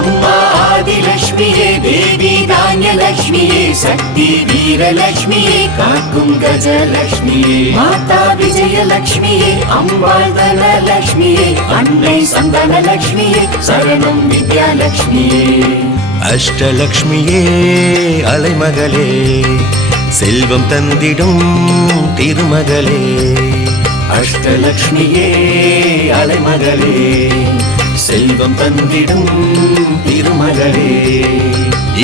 அம்மா ஆதிலட்சுமியே தேவி தானியலட்சுமியே சக்தி வீரலட்சுமியே காக்கும் கஜலட்சுமியே மாதா விஜயலட்சுமியே அம்பாள் தனலட்சுமியே அன்னை சந்தானலட்சுமியே சரணம் வித்யாலட்சுமியே அஷ்டலக்ஷ்மியே அலைமகளே செல்வம் தந்திடும் திருமகளே அஷ்டலக்ஷ்மியே அலைமகளே செல்வம் தந்திடும் திருமகளே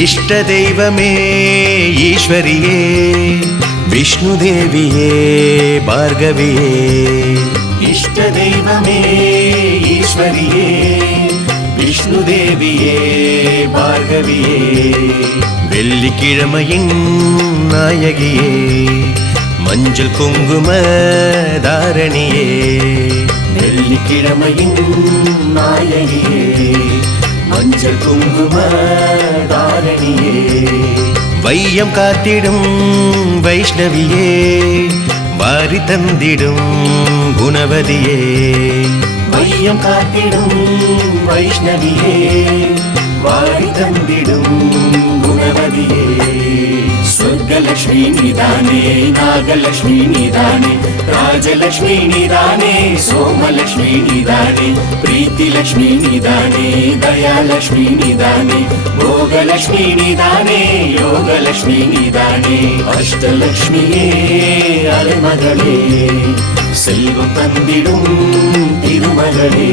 இஷ்ட தெய்வமே ஈஸ்வரியே விஷ்ணு தேவியே பார்கவியே இஷ்ட தெய்வமே ஈஸ்வரியே விஷ்ணு தேவியே பார்கவியே வெள்ளிக்கிழமையின் நாயகியே மஞ்சள் குங்கும தாரணியே வெள்ளிக்கிழமையின் நாயகியே மஞ்சள் குங்கும தாரணியே வையம் காத்திடும் வைஷ்ணவியே வாரி தந்திடும் குணவதியே வையம் காத்திடும் வைஷ்ணவியே வாரி தந்திடும் குணவதியே சொர்க்கலட்சுமி நீதானே நாகலட்சுமி நீதானே ராஜலட்சுமி நீதானே சோமலட்சுமி நீதானே பிரீத்திலட்சுமி நீதானே தயாலட்சுமி நீதானே போகலட்சுமி நீதானே யோகலட்சுமி நீதானே அஷ்டலட்சுமியே அலைமகளே செல்வம் தந்திடும் திருமகளே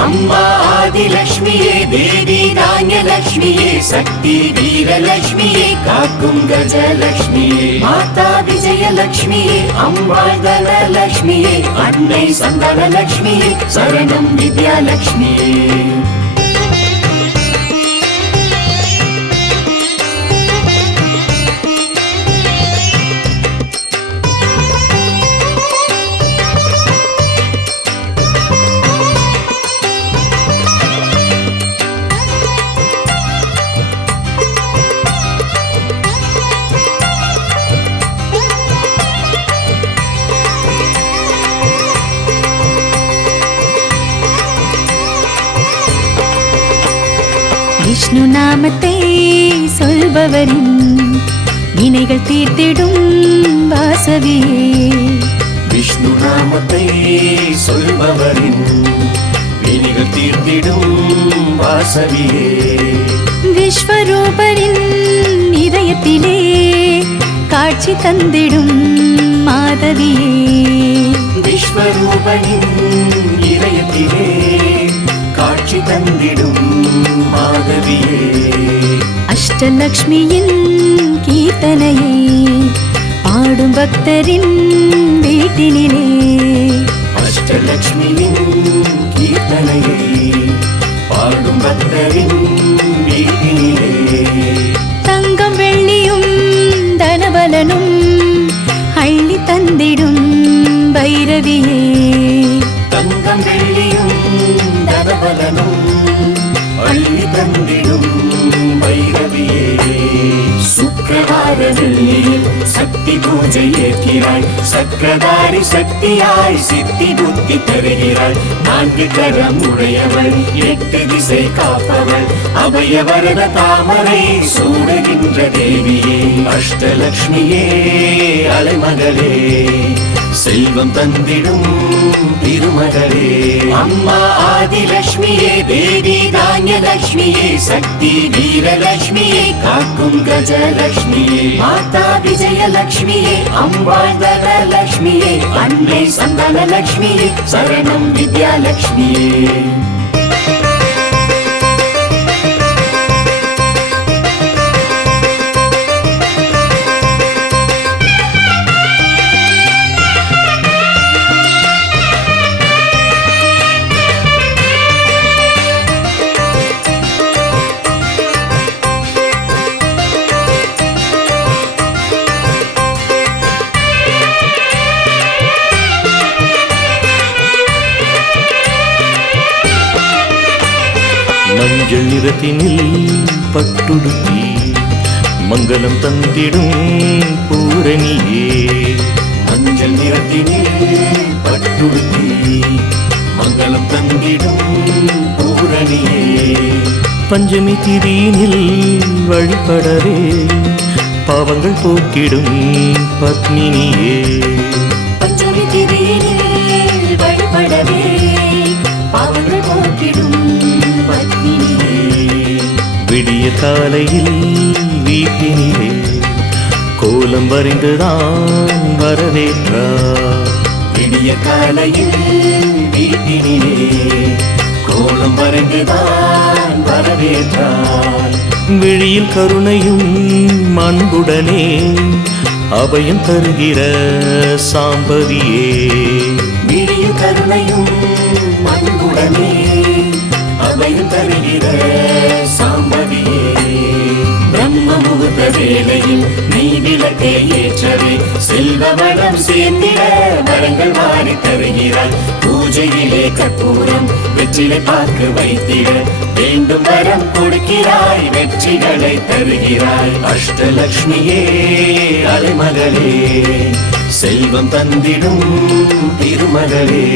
அம்மா ஆதிலட்சுமியே தேவி தானியலட்சுமியே சக்தி வீரலட்சுமியே காக்கும் கஜலட்சுமியே மாதா விஜயலட்சுமியே அம்பாள் தனலட்சுமியே அன்னை சந்தானலட்சுமியே சரணம் வித்யாலட்சுமியே விஷ்ணு நாமத்தை சொல்பவரின் வினைகள் தீர்த்திடும் வாசவியே விஷ்ணு நாமத்தை சொல்பவரின் வினைகள் தீர்த்திடும் வாசவியே விஸ்வரூபரின் இதயத்திலே காட்சி தந்திடும் மாதவியே விஸ்வரூபனின் இதயத்திலே காட்சி தந்திடும் மாதவியே அஷ்டலக்ஷ்மியின் கீர்த்தனையை பாடும் பக்தரின் வீட்டினிலே அஷ்டலட்சுமியின் கீர்த்தனையை பாடும் பக்தரின் வீட்டினிலே தங்கம் வெள்ளியும் தனபலனும் அள்ளி தந்திடும் பைரவியே தங்கம் வெள்ளியும் தனபலனும் அள்ளி தந்திடும் பைரவியே சுக்கிரவார வெள்ளியில் சக்தி பூஜை ஏற்கிறாய் சக்கரதாரி சக்தியாய் சித்தி புத்தி தருகிறாய் நான்கு கரம் உடையவள் எட்டு திசை காப்பவள் அபயவரத தாமரை சூடுகின்ற தேவியே அஷ்டலட்சுமியே அலைமகளே செல்வம் தந்திடும் திருமகளே அம்மா ஆதிலட்சுமியே தேவி தானியலட்சுமியே சக்தி வீரலட்சுமியே காக்கும் கஜலட்சுமியே மாதா விஜயலட்சுமியே அம்பாள் தனலட்சுமியே அன்னை சந்தானலட்சுமியே சரணம் வித்யாலட்சுமியே மஞ்சள் நிறத்தினில் பட்டுடுத்தி மங்களம் தந்திடும் பூரணியே மஞ்சள் நிறத்தினில் பட்டுடுத்தி மங்களம் தந்திடும் பூரணியே பஞ்சமி திதியினில் வழிபடவே பாவங்கள் போக்கிடும் பத்மினியே. பஞ்சமி திதியினில் வழிபடவே பாவங்கள் போக்கிடும் பத்மினியே. விடிய காலையில் வீட்டினிலே கோலம் வரைந்துதான் வரவேற்றார். விடிய காலையில் வீட்டினிலே கோலம் வரைந்துதான் வரவேற்றார். விழியில் கருணையும் அன்புடனே அபயம் தருகிற சாம்பவியே. விழிய கருணையும் அன்புடனே அபயம் தருகிற சாம்பவியே. பிரம்ம முகூர்த்த வேளையில் நீ விளக்கை ஏற்றவே செல்வ வளம் சேர்ந்திட வரங்கள் வாரி தருகிறாய். பூஜையிலே கற்பூரம் வெற்றிலை பார்க்க வைத்திட வேண்டும் வரம் கொடுக்கிறாய், வெற்றிகளை தருகிறாய். அஷ்டலக்ஷ்மியே அலைமகளே, செல்வம் தந்திடும் திருமகளே.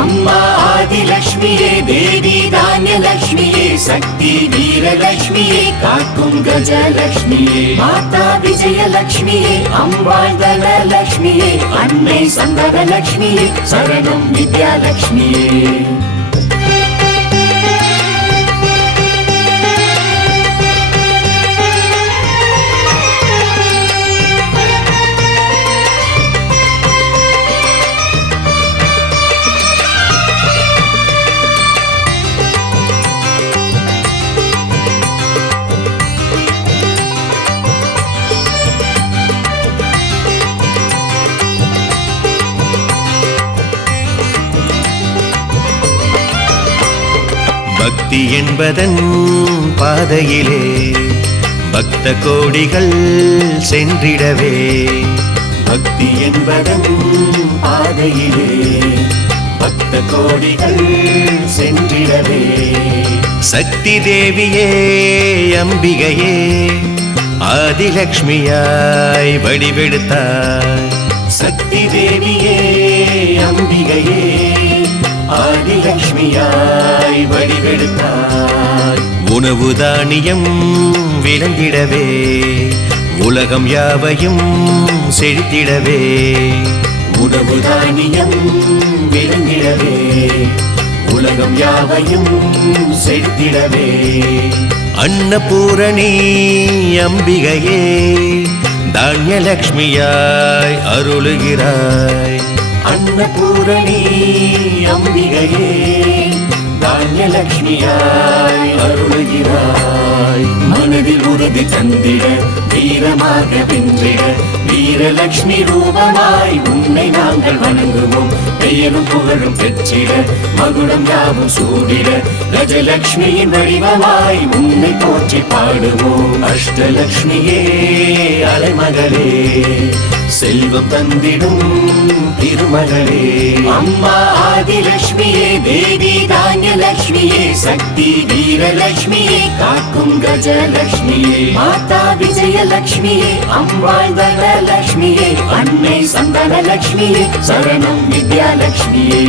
அம்மா ஆதிலக்ஷ்மியே, தேவி தானியலக்ஷ்மியே, சக்தி வீரலக்ஷ்மியே, காக்கும் கஜலக்ஷ்மியே, மாதா விஜயலக்ஷ்மியே, அம்பாள் தனலக்ஷ்மியே, அன்னை சந்தனலக்ஷ்மியே, சரணம் வித்யாலக்ஷ்மியே. பக்தி என்பதன் பாதையிலே பக்த கோடிகள் சென்றிடவே. பக்தி என்பதன் பாதையிலே பக்த கோடிகள் சென்றிடவே. சக்தி தேவியே அம்பிகையே ஆதிலக்ஷ்மியாய் வடிவெடுத்தாய். சக்தி தேவியே அம்பிகையே ஆதிலக்ஷ்மியாய் வடிவெடுத்தாய். உணவு தானியம் விளங்கிடவே உலகம் யாவையும் செழித்திடவே. உணவு தானியம் விளங்கிடவே உலகம் யாவையும் செழித்திடவே. அன்னபூரணி அம்பிகையே தானியலக்ஷ்மியாய் அருளுகிறாய். அன்னபூரணி அம்பிகையே தானியலக்ஷ்மியாய் அருளுகிறாய். மனதில் உறுதி தந்திட வீரமாக வென்றிட வீரலக்ஷ்மி ரூபமாய் உன்னை நாங்கள் வணங்குவோம். பெயரும் புகழும் பெற்றிட மகுடம் யாவும் சூடிட கஜலக்ஷ்மியின் வடிவமாய் உன்னை போற்றி பாடுவோம். அஷ்டலக்ஷ்மியே அலைமகளே, செல்வம் தந்திடும் திருமகளே. அம்மா ஆதிலக்ஷ்மியே, தேவி தானியலக்ஷ்மியே, சக்தி வீரலக்ஷ்மியே, காக்கும் கஜலக்ஷ்மியே, மாதா விஜயலக்ஷ்மியே, அம்பாள் தனலக்ஷ்மியே, அன்னை சந்தனலக்ஷ்மியே, சரணம் வித்யாலக்ஷ்மியே.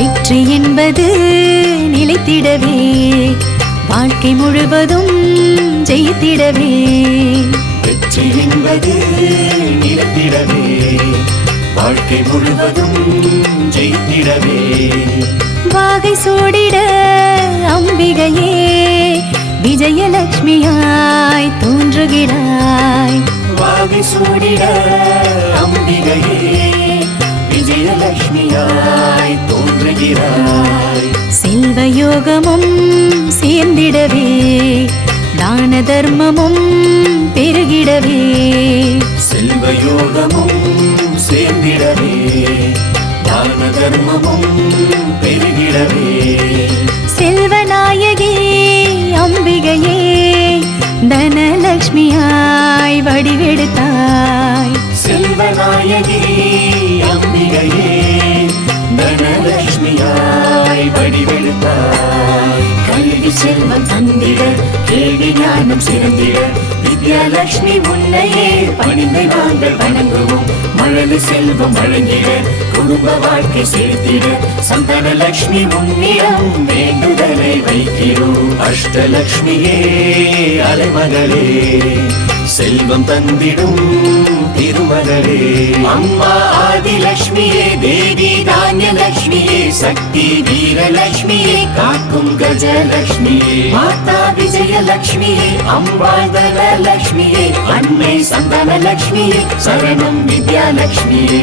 வெற்றி என்பது நிலைத்திடவே வாழ்க்கை முழுவதும் ஜெயித்திடவே. வெற்றி என்பது நிலைத்திடவே வாழ்க்கை முழுவதும் ஜெயித்திடவே. வாகை சூடிட அம்பிகையே விஜயலக்ஷ்மியாய் தோன்றுகிறாய். வாகை சூடிட அம்பிகையே விஜயலக்ஷ்மியாய் தோன்றுகிறாய். செல்வ யோகமும் சேர்ந்திடவே தான தர்மமும் பெருகிடவே. செல்வ யோகமும் சேர்ந்திடவே தான தர்மமும் பெருகிடவே. செல்வநாயகி செல்வம் தந்திட கேள்வி ஞானம் சிறந்திட வித்யாலட்சுமி முன்னையே பணிந்து நாங்கள் வணங்குவோம். மழலை செல்வம் வழங்கிட குடும்ப வாழ்க்கை செலுத்திட சந்தானலட்சுமி முன்னிடம் வேண்டுதலை வைக்கிறோம். அஷ்டலட்சுமியே அலைமகளே செல்வம் தந்திடும் திருமகளே. அம்மா ஆதிலட்சுமியே தேவி தானியலட்சுமியே சக்தி வீரலட்சுமியே காக்கும் கஜலட்சுமியே மாதா விஜயலட்சுமியே அம்பாள் தனலட்சுமியே அன்னை சந்தானலட்சுமியே சரணம் வித்யாலட்சுமியே.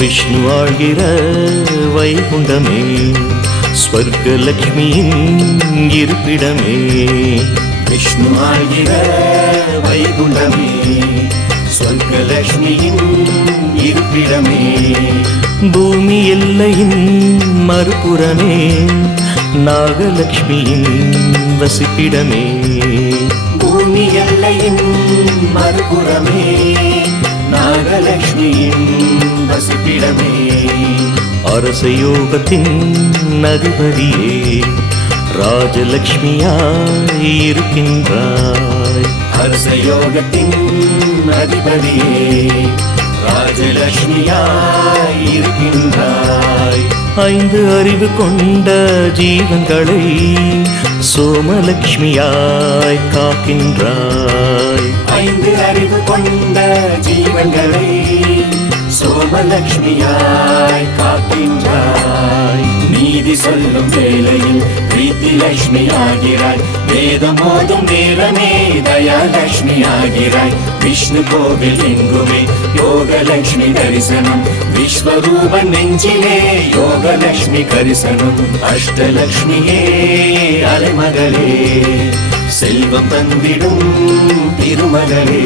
விஷ்ணு ஆழ்கிற வைகுண்டமே ஸ்வர்கலட்சுமியின் இருப்பிடமே. விஷ்ணு ஆழ்கிற வைகுண்டமே சொர்க்கலட்சுமியின் இருப்பிடமே. பூமி எல்லையின் மறுபுறமே நாகலட்சுமியின் வசிப்பிடமே. பூமி எல்லையின் மறுபுறமே நாகலட்சுமியின் வசிப்பிடமே. அரசயோகத்தின் அதிபதியே ராஜலட்சுமியாய் இருக்கின்றாய். அரசயோகத்தின் அதிபதியே ராஜலட்சுமியாய் இருக்கின்றாய். 5 அறிவு கொண்ட ஜீவன்களை சோமலட்சுமியாய் காக்கின்றாய். 5 அறிவு கொண்ட ஜீவன்களை சோமலட்சுமியாய் காக்கின்றாய். நீதி சொல்லும் வேளையில் பிரீத்தி லட்சுமி ஆகிறாய். வேதம் ஓதும் நேரமே தயாலட்சுமி ஆகிறாய். விஷ்ணு கோவில் எங்குமே யோகலட்சுமி தரிசனம். விஸ்வரூபன் நெஞ்சிலே யோகலட்சுமி கரிசனம். அஷ்டலட்சுமியே அலைமகளே செல்வம் தந்திடும் திருமகளே.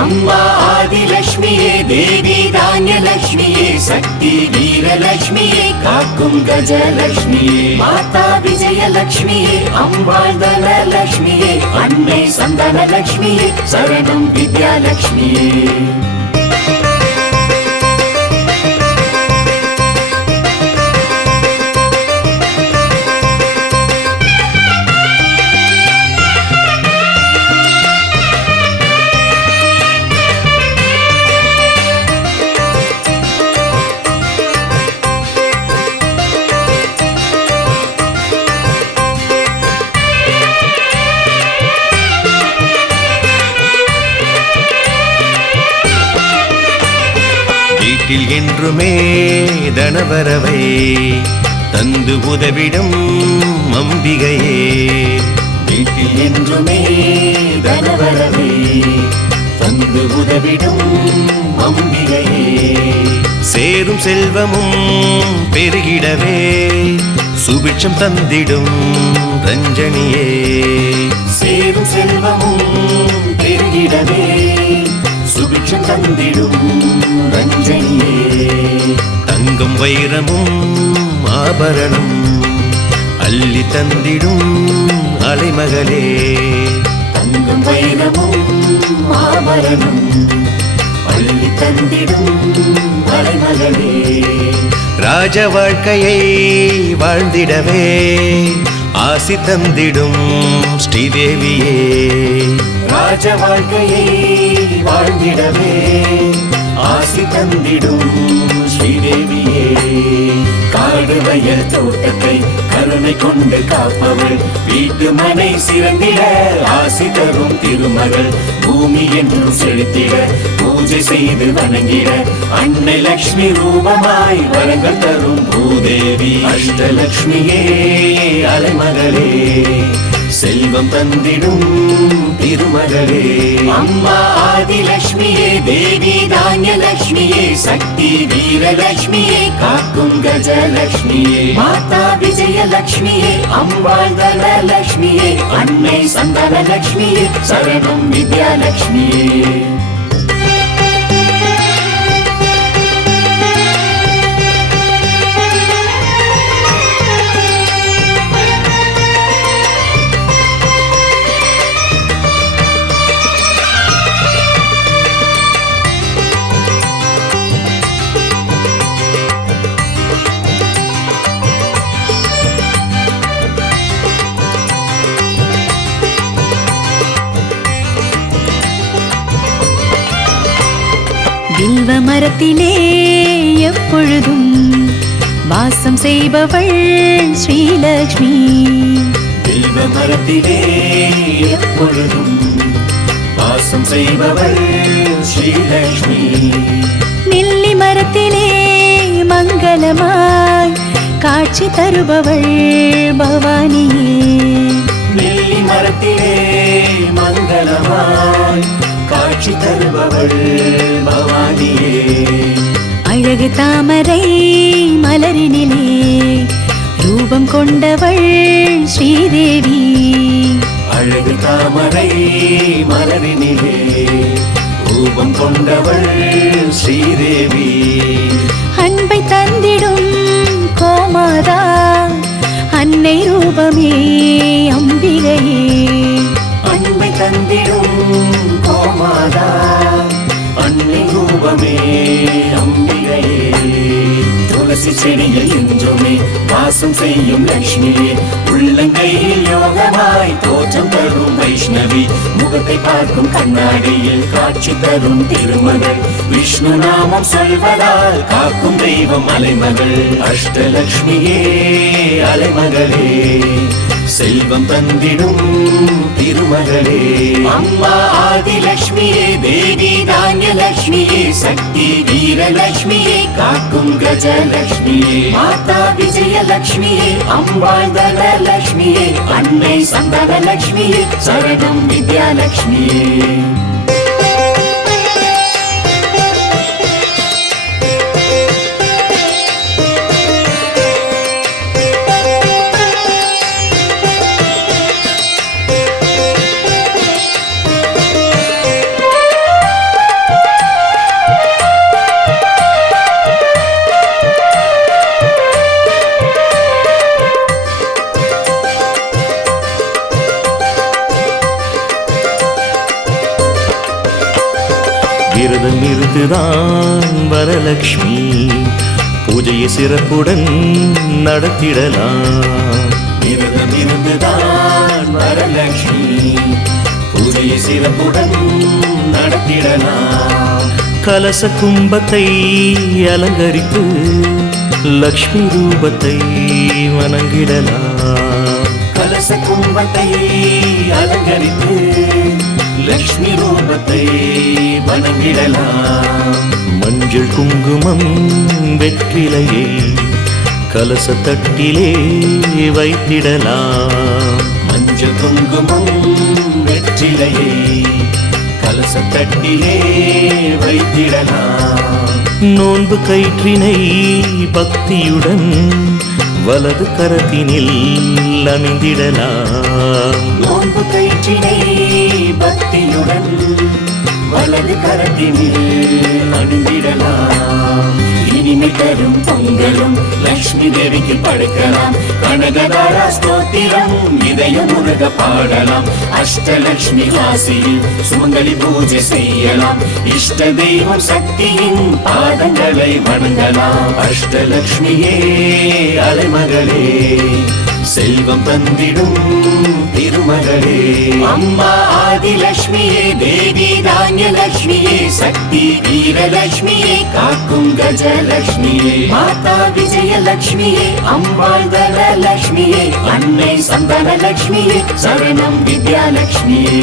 அம்மா ஆதிலட்சுமியே தேவி தானியலட்சுமியே சக்தி வீரலட்சுமியே காக்கும் கஜலட்சுமியே மாதா விஜயலட்சுமியே அம்பாள் தனலட்சுமியே அன்னை சந்தானலட்சுமியே சரணம் வித்யாலட்சுமியே. வீட்டில் என்றுமே தனவரவை தந்து உதவிடும் அம்பிகையே. வீட்டில் என்றுமே தனவரவே தந்து உதவிடும் அம்பிகையே. சேரும் செல்வமும் பெருகிடவே சுபிட்சம் தந்திடும் ரஞ்சனியே. சேரும் செல்வமும் பெருகிடவே சுபிட்சம் தந்திடும் ரஞ்சனியே. தங்கம் வைரமும் ஆபரணம் அள்ளி தந்திடும் அலைமகளே. தங்கம் வைரமும் ஆபரணம் அள்ளி தந்திடும் அலைமகளே. ராஜ வாழ்க்கையை வாழ்ந்திடவே ஆசி தந்திடும் ஸ்ரீதேவியே. ராஜ வாழ்க்கையை வாழ்ந்திடவே ஆசி தந்திடும் ஸ்ரீதேவியே. காடு வயல் தோட்டத்தை கருணை கொண்டு காப்பவள் வீட்டு மனை சிறந்திட ஆசி தரும் திருமகள். பூமி என்றும் செலுத்திட பூஜை செய்து வணங்கிட அன்னை லட்சுமி ரூபமாய் வரங்கள் தரும் பூதேவி. அஷ்டலட்சுமியே அலைமகளே செல்வம் தந்திடும் திருமகளே அம்மா ஆதிலட்சுமியே தேவி தானியலட்சுமியே சக்தி வீரலட்சுமியே காக்கும் கஜலட்சுமியே மாதா விஜயலட்சுமியே அம்பாள் தனலட்சுமியே அன்னை சந்தானலட்சுமியே சரணம் வித்யாலட்சுமியே வில்வ மரத்திலே எப்பொழுதும் வாசம் செய்பவள் ஸ்ரீலக்ஷ்மி வில்வ மரத்திலே எப்பொழுதும் வாசம் செய்பவள் ஸ்ரீலக்ஷ்மி நெல்லி மரத்திலே மங்களமாய் காட்சி தருபவள் பவானியே நெல்லி மரத்திலே மங்களமாய் காட்சி தருபவள் பவானியே அழகு தாமரை மலரினிலே ரூபம் கொண்டவள் ஸ்ரீதேவி அழகு தாமரை மலரினிலே ரூபம் கொண்டவள் ஸ்ரீதேவி அன்பை தந்திடும் கோமாதா அன்னை ரூபமே அம்பிகையே அன்பை தந்திடும் கோமாதா அன்னை ரூபமே அம்பிகையே துளசி செடியில் என்றுமே வாசம் செய்யும் லட்சுமியே உள்ளங்கையில் யோகமாய் தோற்றம் தரும் வைஷ்ணவி முகத்தை பார்க்கும் கண்ணாடியில் காட்சி தரும் திருமகள் விஷ்ணு நாமம் சொல்வதால் காக்கும் தெய்வம் அலைமகள் அஷ்டலட்சுமியே அலைமகளே செல்வம் தந்திடும் திருமகளே அம்மா ஆதிலட்சுமியே தேவி தானியலட்சுமியே சக்தி வீரலட்சுமியே காக்கும் கஜலட்சுமியே மாதா விஜயலட்சுமியே அம்பாள் தனலட்சுமியே அன்னை சந்தானலட்சுமியே சரணம் வித்யாலட்சுமியே விரதம் இருந்துதான் வரலக்ஷ்மி பூஜையை சிறப்புடன் நடத்திடலாம் விரதம் இருந்துதான் வரலட்சுமி பூஜையை சிறப்புடன் நடத்திடலாம் கலச கும்பத்தை அலங்கரித்து லக்ஷ்மி ரூபத்தை வணங்கிடலாம் கலச கும்பத்தை அலங்கரித்து லக்ஷ்மி ரூபத்தை வணங்கிடலாம் மஞ்சள் குங்குமம் வெற்றிலையை கலச தட்டிலே வைத்திடலாம் மஞ்சள் குங்குமம் வெற்றிலையை கலச தட்டிலே வைத்திடலாம் நோன்பு கயிற்றினை பக்தியுடன் வலது கரத்தினில் அணிந்திடலாம் நோன்பு கயிற்றினை பக்தியுடன் வலது கரத்தினில் அணிந்திடலாம் இனிமை தரும் பொங்கலும் லக்ஷ்மி தேவிக்கு படைக்கலாம் கனகதாரா ஸ்தோத்திரம் இதயம் முருக பாடலாம் அஷ்டலட்சுமி ஆசியில் சுமங்கலி பூஜை செய்யலாம் இஷ்ட தெய்வம் சக்தியின் பாதங்களை வணங்கலாம் அஷ்டலட்சுமியே அலைமகளே செல்வம் தந்திடும் திருமகளே அம்மா ஆதிலட்சுமியே தேவி தானியலட்சுமியே சக்தி வீரலட்சுமியே காக்கும் கஜலட்சுமியே மாதா விஜயலட்சுமியே அம்பாள் தனலட்சுமியே அன்னை சந்தானலட்சுமியே சரணம் வித்யாலட்சுமியே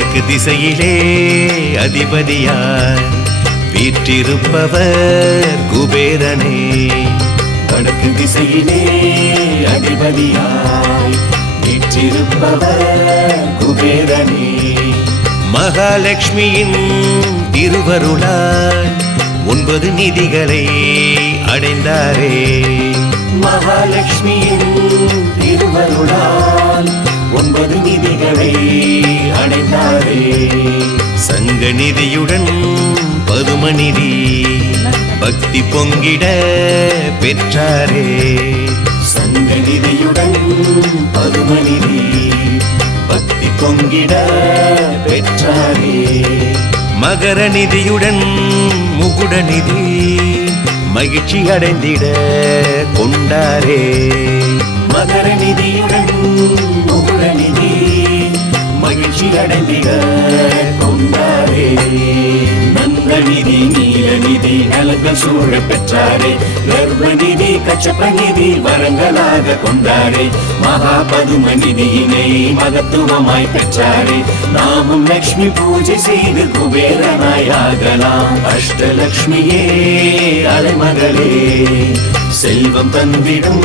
வடக்கு திசையிலே அதிபதியாய் வீற்றிருப்பவர் குபேரனே. வடக்கு திசையிலே அதிபதியாய் வீற்றிருப்பவர் குபேரனே. மகாலட்சுமியின் திருவருளால் 9 நிதிகளை அடைந்தாரே. மகாலட்சுமியின் திருவருளால் 9 நிதிகளை அடைந்தாரே. சங்க நிதியுடன் பதுமநிதி பக்தி பொங்கிட பெற்றாரே. சங்க நிதியுடன் பதுமநிதி பக்தி பொங்கிட பெற்றாரே. மகர நிதியுடன் முகுட நிதி மகிழ்ச்சி அடைந்திட கொண்டாரே. மகர நிதியுடன் முகுட நிதி மகிழ்ச்சி அடைந்திட கொண்டாரே. நந்த நிதி நீல நிதி நலங்கள் சூழ பெற்றாரே. கர்ப்ப நிதி கச்சப்ப நிதி வரங்களாக கொண்டாரே. மகா பதும நிதியினை மகத்துவமாய் பெற்றாரே. நாமும் லட்சுமி பூஜை செய்து குபேரனாய் ஆகலாம். அஷ்டலட்சுமியே அலைமகளே செல்வம் தந்திடும்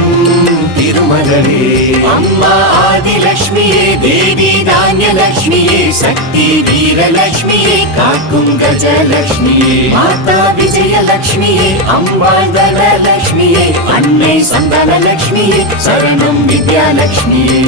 திருமகளே. அம்மா ஆதிலட்சுமியே தேவி தானியலட்சுமியே சக்தி வீரலட்சுமியே காக்கும் கஜலட்சுமியே மாதா விஜயலட்சுமியே அம்பாள் தனலட்சுமியே அன்னை சந்தானலட்சுமியே சரணம் வித்யாலட்சுமியே.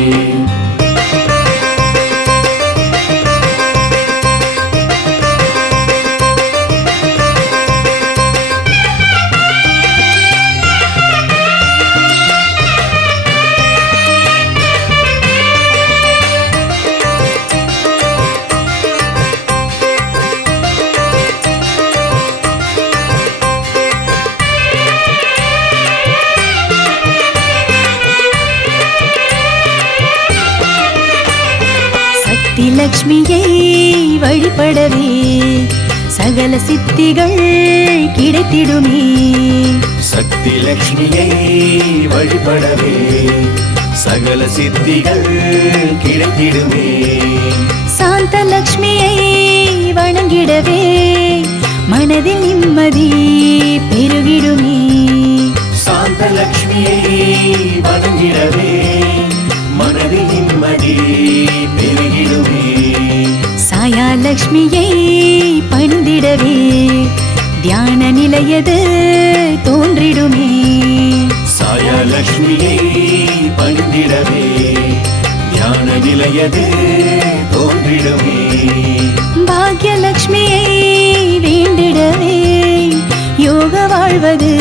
லட்சுமியை வழிபடவே சகல சித்திகள் கிடைத்திடுமே. சக்தி லட்சுமியை வழிபடவே சகல சித்திகள் கிடைத்திடுமே. சாந்த லட்சுமியை வணங்கிடவே மனதில் நிம்மதி பெருகிடுமே. சாந்த லட்சுமியை வணங்கிடவே மனதில் நிம்மதி பெருகிடுமே. சாயா லட்சுமியை பணிந்திடவே தியான நிலையது தோன்றிடுமே. சாயா லட்சுமியை பணிந்திடவே தியான நிலையது தோன்றிடுமே. பாக்யலட்சுமியை வேண்டிடவே யோக வாழ்வது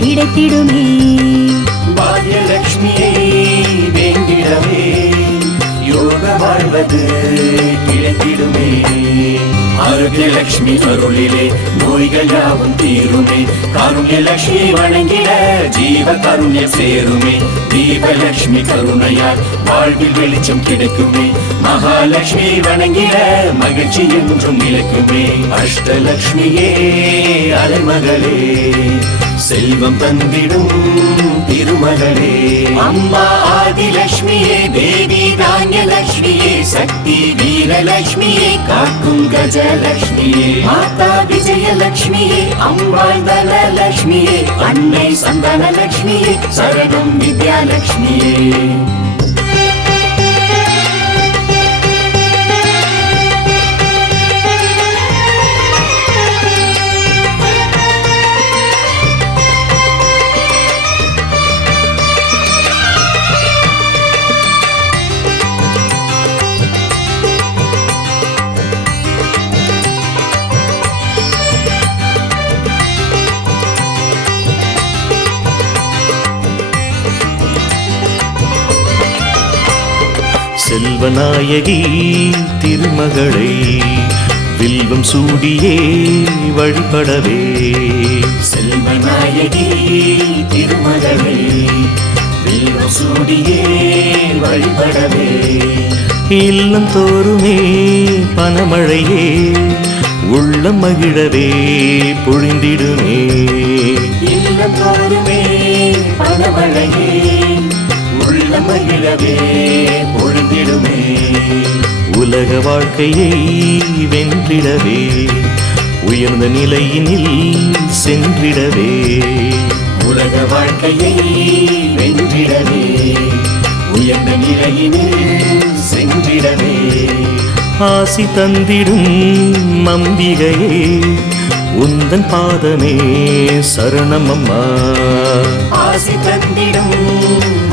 கிடைத்திடுமே. பாக்யலட்சுமியை வேண்டிடவே யோக வாழ்வது கிடைத்திடுமே. ஆரோக்கியலட்சுமி அருளிலே நோய்கள் யாவும் தீருமே. காருண்யலட்சுமி வணங்கிட ஜீவ கருண்யம் சேருமே. தீபலட்சுமி கருணையால் வாழ்வில் வெளிச்சம் கிடைக்குமே. மகாலட்சுமி வணங்கிட மகிழ்ச்சி என்றும் நிலைக்குமே. அஷ்டலட்சுமியே அலைமகளே செல்வம் தந்திடும் திருமகளே. அம்மா ஆதிலட்சுமியே தேவி தானியலட்சுமியே சக்தி வீரலட்சுமியே காக்கும் கஜலட்சுமியே மாதா விஜயலட்சுமியே அம்பாள் தனலட்சுமியே அன்னை சந்தானலட்சுமியே சரணம் வித்யாலட்சுமியே. செல்வநாயகி திருமகளை வில்வம் சூடியே வழிபடவே. செல்வநாயகி திருமகளை வில்வம் சூடியே வழிபடவே. இல்லம் தோறுமே பனமழையே உள்ளம் மகிழவே பொழிந்திடுமே. இல்லம் தோறுமே பனமழையே உள்ளம் மகிழவே பொழிந்திடுமே. உலக வாழ்க்கையை வென்றிடவே உயர்ந்த நிலையினில் சென்றிடவே உலக வாழ்க்கையை வென்றிடவே உயர்ந்த நிலையினில் சென்றிடவே ஆசி தந்திடும் அம்பிகையே உந்தன் பாதமே சரணம் அம்மா ஆசி தந்திடும்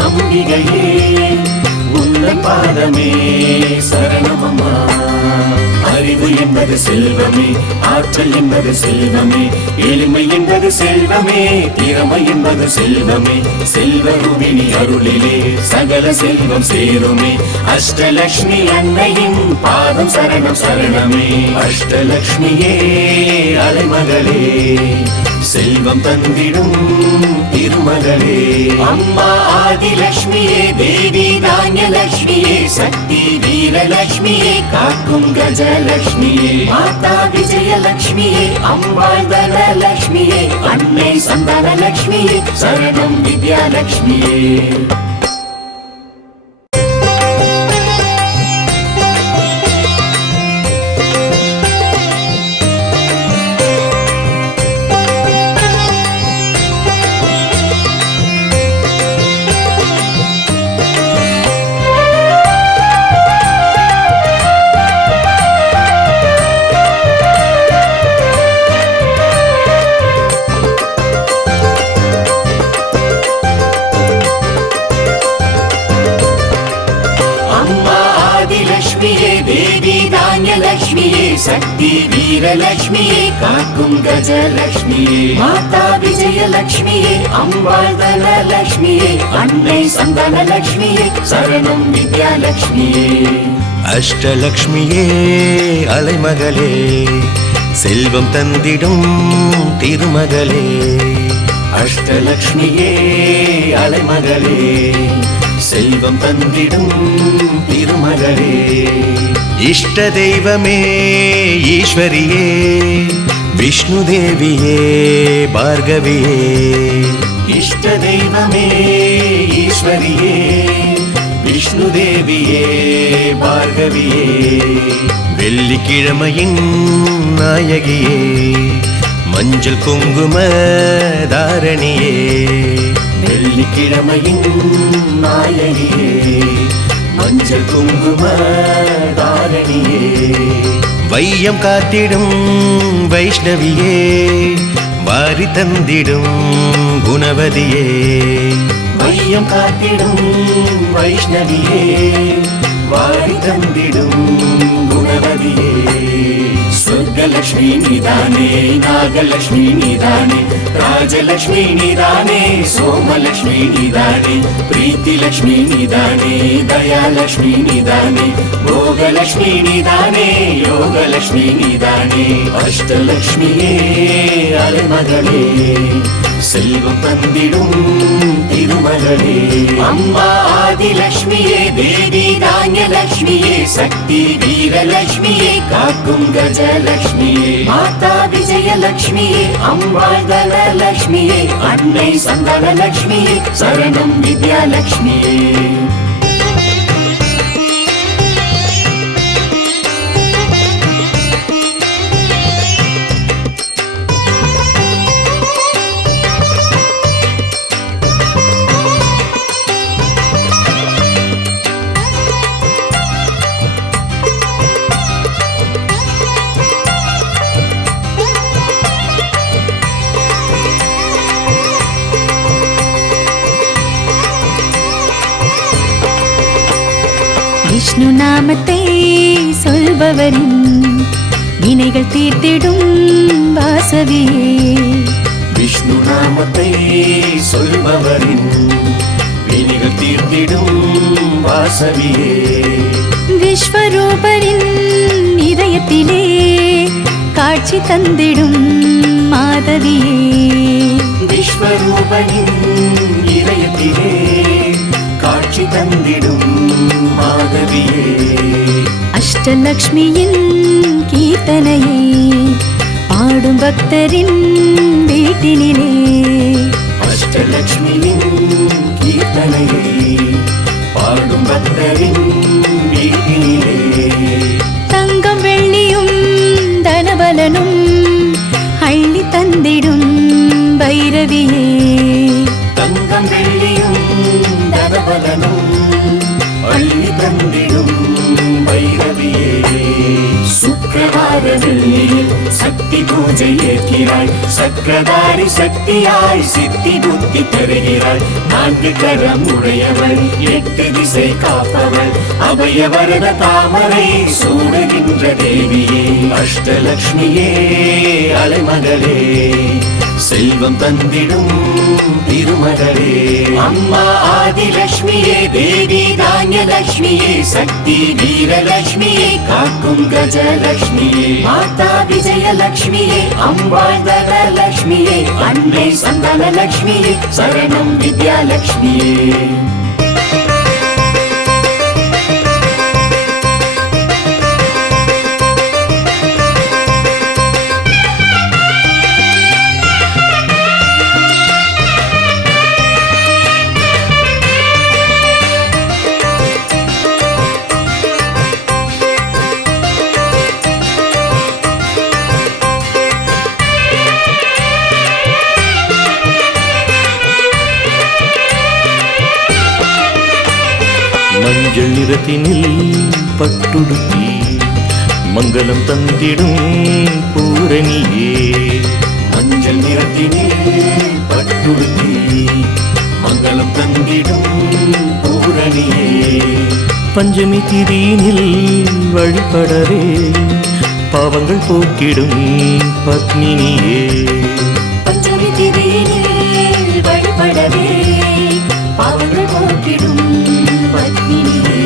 அம்பிகையே உந்தன் பாதமே சரணமம்மா அறிவு என்பது செல்வமே ஆற்றல் என்பது செல்வமே எளிமை என்பது செல்வமே திறமை என்பது செல்வமே செல்வரூபிணி அருளிலே சகல செல்வம் சேருமே அஷ்டலக்ஷ்மி அன்னையின் பாதம் சரணம் சரணமே அஷ்டலக்ஷ்மியே அலைமகளே செல்வம் தந்திடும் திருமகளே அம்மா ஆதிலக்ஷ்மியே தேவி தானியலக்ஷ்மியே சக்தி வீரலக்ஷ்மியே காக்கும் கஜலக்ஷ்மியே மாதா விஜயலக்ஷ்மியே அம்பாள் தனலக்ஷ்மியே அன்னை சந்தானலக்ஷ்மியே சரணம் வித்யாலக்ஷ்மியே சக்தி வீரலக்ஷ்மியே காக்கும் கஜலக்ஷ்மியே மாதா விஜயலக்ஷ்மியே அம்பாள் தனலக்ஷ்மியே அன்னை சந்தானலக்ஷ்மியே சரணம் வித்யாலக்ஷ்மியே அஷ்டலக்ஷ்மியே அலைமகளே செல்வம் தந்திடும் திருமகளே அஷ்டலக்ஷ்மியே அலைமகளே செல்வம் தந்திடும் திருமகளே இஷ்ட தெய்வமே ஈஸ்வரியே விஷ்ணு தேவியே பார்கவியே இஷ்ட தெய்வமே ஈஸ்வரியே விஷ்ணு தேவியே பார்கவியே வெள்ளிக்கிழமையின் நாயகியே மஞ்சள் குங்கும தாரணியே வெள்ளிக்கிழமையின் நாயகியே மஞ்சள் குங்கும தாரணியே வையம் காத்திடும் வைஷ்ணவியே வாரி தந்திடும் குணவதியே வையம் காத்திடும் வைஷ்ணவியே வாரி தந்திடும் குணவதியே சொர்க்கலக்ஷ்மி நீதானே நாகலக்ஷ்மி நீதானே ராஜலக்ஷ்மி நீதானே சோமலக்ஷ்மி நீதானே பிரீத்திலக்ஷ்மி நீதானே தயாலக்ஷ்மி நீதானே போகலக்ஷ்மி நீதானே யோகலக்ஷ்மி நீதானே அஷ்டலக்ஷ்மியே அலைமகளே செல்வம் தந்திடும் திருமகளே அம்மா ஆதிலக்ஷ்மியே தேவி தானியலக்ஷ்மியே சக்தி வீரலக்ஷ்மியே காக்கும் கஜலக்ஷ்மியே மாதா விஜயலக்ஷ்மியே அம்பாள் தனலக்ஷ்மியே அன்னை சந்தானலக்ஷ்மியே சரணம் வித்யாலக்ஷ்மியே விஷ்ணு நாமத்தை சொல்பவரின் வினைகள் தீர்த்திடும் வாசவியே விஷ்ணு நாமத்தை சொல்பவரின் வினைகள் தீர்த்திடும் வாசவியே விஸ்வரூபரின் இதயத்திலே காட்சி தந்திடும் மாதவியே விஸ்வரூபனின் இதயத்திலே காட்சி தந்திடும் மாதவியே அஷ்டலக்ஷ்மியின் கீர்த்தனையை பாடும் பக்தரின் வீட்டினிலே அஷ்டலக்ஷ்மியின் கீர்த்தனையை பாடும் பக்தரின் வீட்டினிலே மகனும் அள்ளி தந்திடும் பைரவியே சுக்கிரவார வெள்ளியில் சக்தி பூஜை ஏற்கிறாய் சக்கரதாரி சக்தியாய் சித்தி புத்தி தருகிறாய் 4 கரம் உடையவள் 8 திசை காப்பவள் அபயவரத தாமரை சூடுகின்ற தேவியே அஷ்டலக்ஷ்மியே அலைமகளே செல்வம் தந்திடும் திருமகளே அம்மா ஆதிலக்ஷ்மியே தேவி தானியலக்ஷ்மியே சக்தி வீரலக்ஷ்மியே காக்கும் கஜலக்ஷ்மியே மாதா விஜயலக்ஷ்மியே அம்பாள் தனலக்ஷ்மியே அன்னை சந்தானலக்ஷ்மியே சரணம் வித்யாலக்ஷ்மியே மஞ்சள் நிறத்தினில் பட்டுடுத்தி மங்களம் தந்திடும் பூரணியே மஞ்சள் நிறத்தினில் பட்டுடுத்தி மங்களம் தந்திடும் பூரணியே பஞ்சமி திதியினில் வழிபடவே பாவங்கள் போக்கிடும் பத்மினியே பஞ்சமி திதியினில் வழிபடவே பாவங்கள் போக்கிடும் பத்மினியே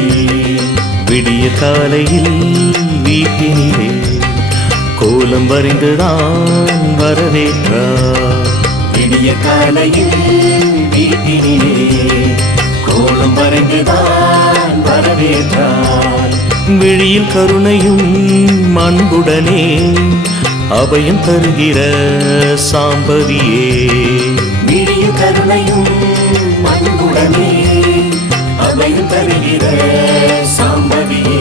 விடிய காலையில் வீட்டினிலே கோலம் வரைந்துதான் வரவேற்றார் விடிய காலையில் வீட்டினிலே கோலம் வரைந்துதான் வரவேற்றார் விழியில் கருணையும் அன்புடனே அபயம் தருகிற சாம்பவியே விடிய கருணையும் அன்புடனே அபயம் தருகிற சாம்பவியே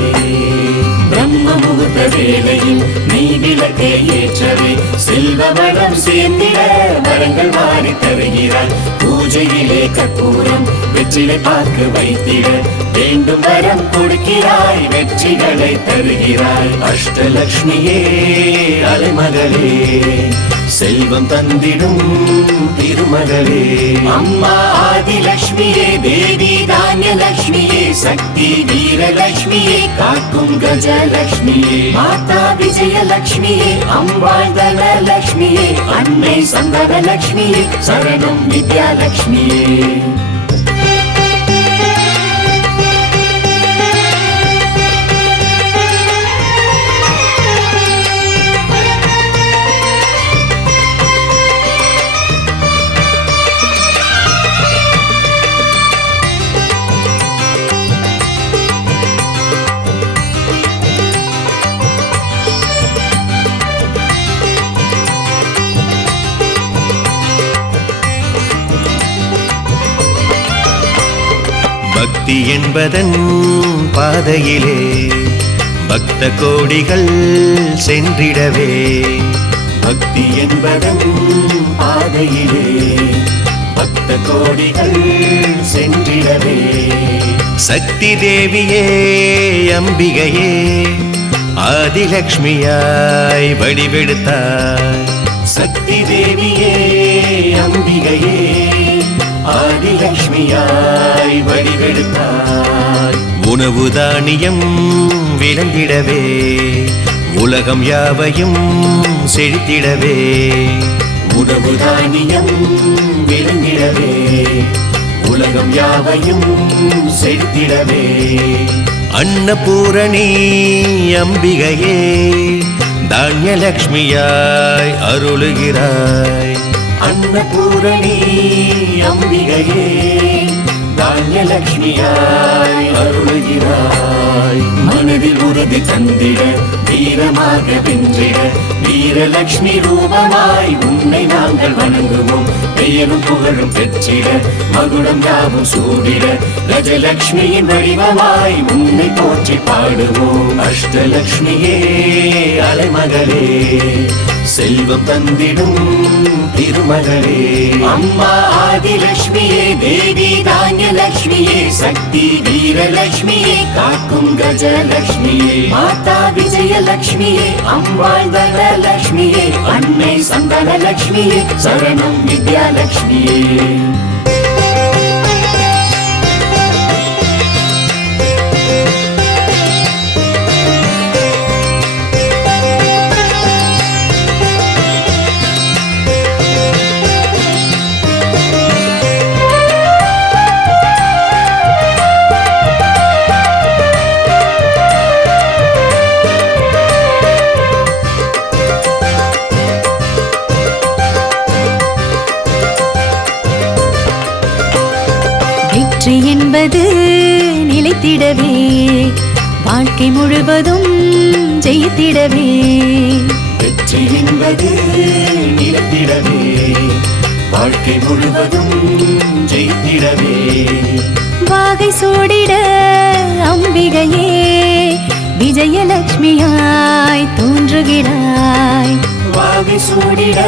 பிரம்ம முகூர்த்த வேளையில் நீ விளக்கை ஏற்றவே செல்வ வளம் சேர்ந்திட வரங்கள் வாரி தருகிறாய் பூஜையிலே கற்பூரம் வெற்றிலை பார்க்க வைத்திட வேண்டும் வரம் கொடுக்கிறாய் வெற்றிகளை தருகிறாய் அஷ்டலக்ஷ்மியே அலைமகளே செல்வம் தந்திடும் திருமகளே அம்மா ஆதிலக்ஷ்மியே தேவி தானியலக்ஷ்மியே சக்தி வீரலக்ஷ்மியே காக்கும் கஜலக்ஷ்மியே மாதா விஜயலக்ஷ்மியே அம்பாள் தனலக்ஷ்மியே அன்னை சந்தானலக்ஷ்மியே சரணம் வித்யாலக்ஷ்மியே பக்தி என்பதன் பாதையிலே பக்த கோடிகள் சென்றிடவே பக்தி என்பதன் பாதையிலே பக்த கோடிகள் சென்றிடவே சக்தி தேவியே அம்பிகையே ஆதிலக்ஷ்மியாய் வடிவெடுத்தாய் சக்தி தேவியே அம்பிகையே ஆதிலக்ஷ்மியாய் வடிவெடுத்தாய் உணவு தானியம் விளங்கிடவே உலகம் யாவையும் செழித்திடவே உணவு தானியம் விளங்கிடவே உலகம் யாவையும் செழித்திடவே அன்னபூரணி அம்பிகையே தானியலக்ஷ்மியாய் அருளுகிறாய் அன்னபூரணி அம்பிகையே தானியலக்ஷ்மியாய் அருளுகிறாய் மன மனதில் உறுதி தந்திட வீரமாக வென்றிட வீரலட்சுமி ரூபமாய் உன்னை நாங்கள் வணங்குவோம். பெயரும் புகழும் பெற்றிட மகுடம் யாவும் சூடிட கஜலட்சுமியின் வடிவமாய் உன்னை போற்றி பாடுவோம். அஷ்டலட்சுமியே அலைமகளே செல்வம் தந்திடும் திருமகளே. அம்மா ஆதிலட்சுமியே தேவி தானியலட்சுமியே சக்தி வீரலட்சுமியே காக்கும் கஜலட்சுமியே மாதா விஜயலட்சுமியே அம்பாள் தனலட்சுமியே அன்னை சந்தனலட்சுமியே சரணம் வித்யாலட்சுமியே. வெற்றி என்பது நிலைத்திடவே வாழ்க்கை முழுவதும் ஜெயித்திடவே. வெற்றி என்பது நிலைத்திடவே வாழ்க்கை முழுவதும் ஜெயித்திடவே. வாகை சூடிட அம்பிகையே விஜயலட்சுமியாய் தோன்றுகிறாய். வாகை சூடிட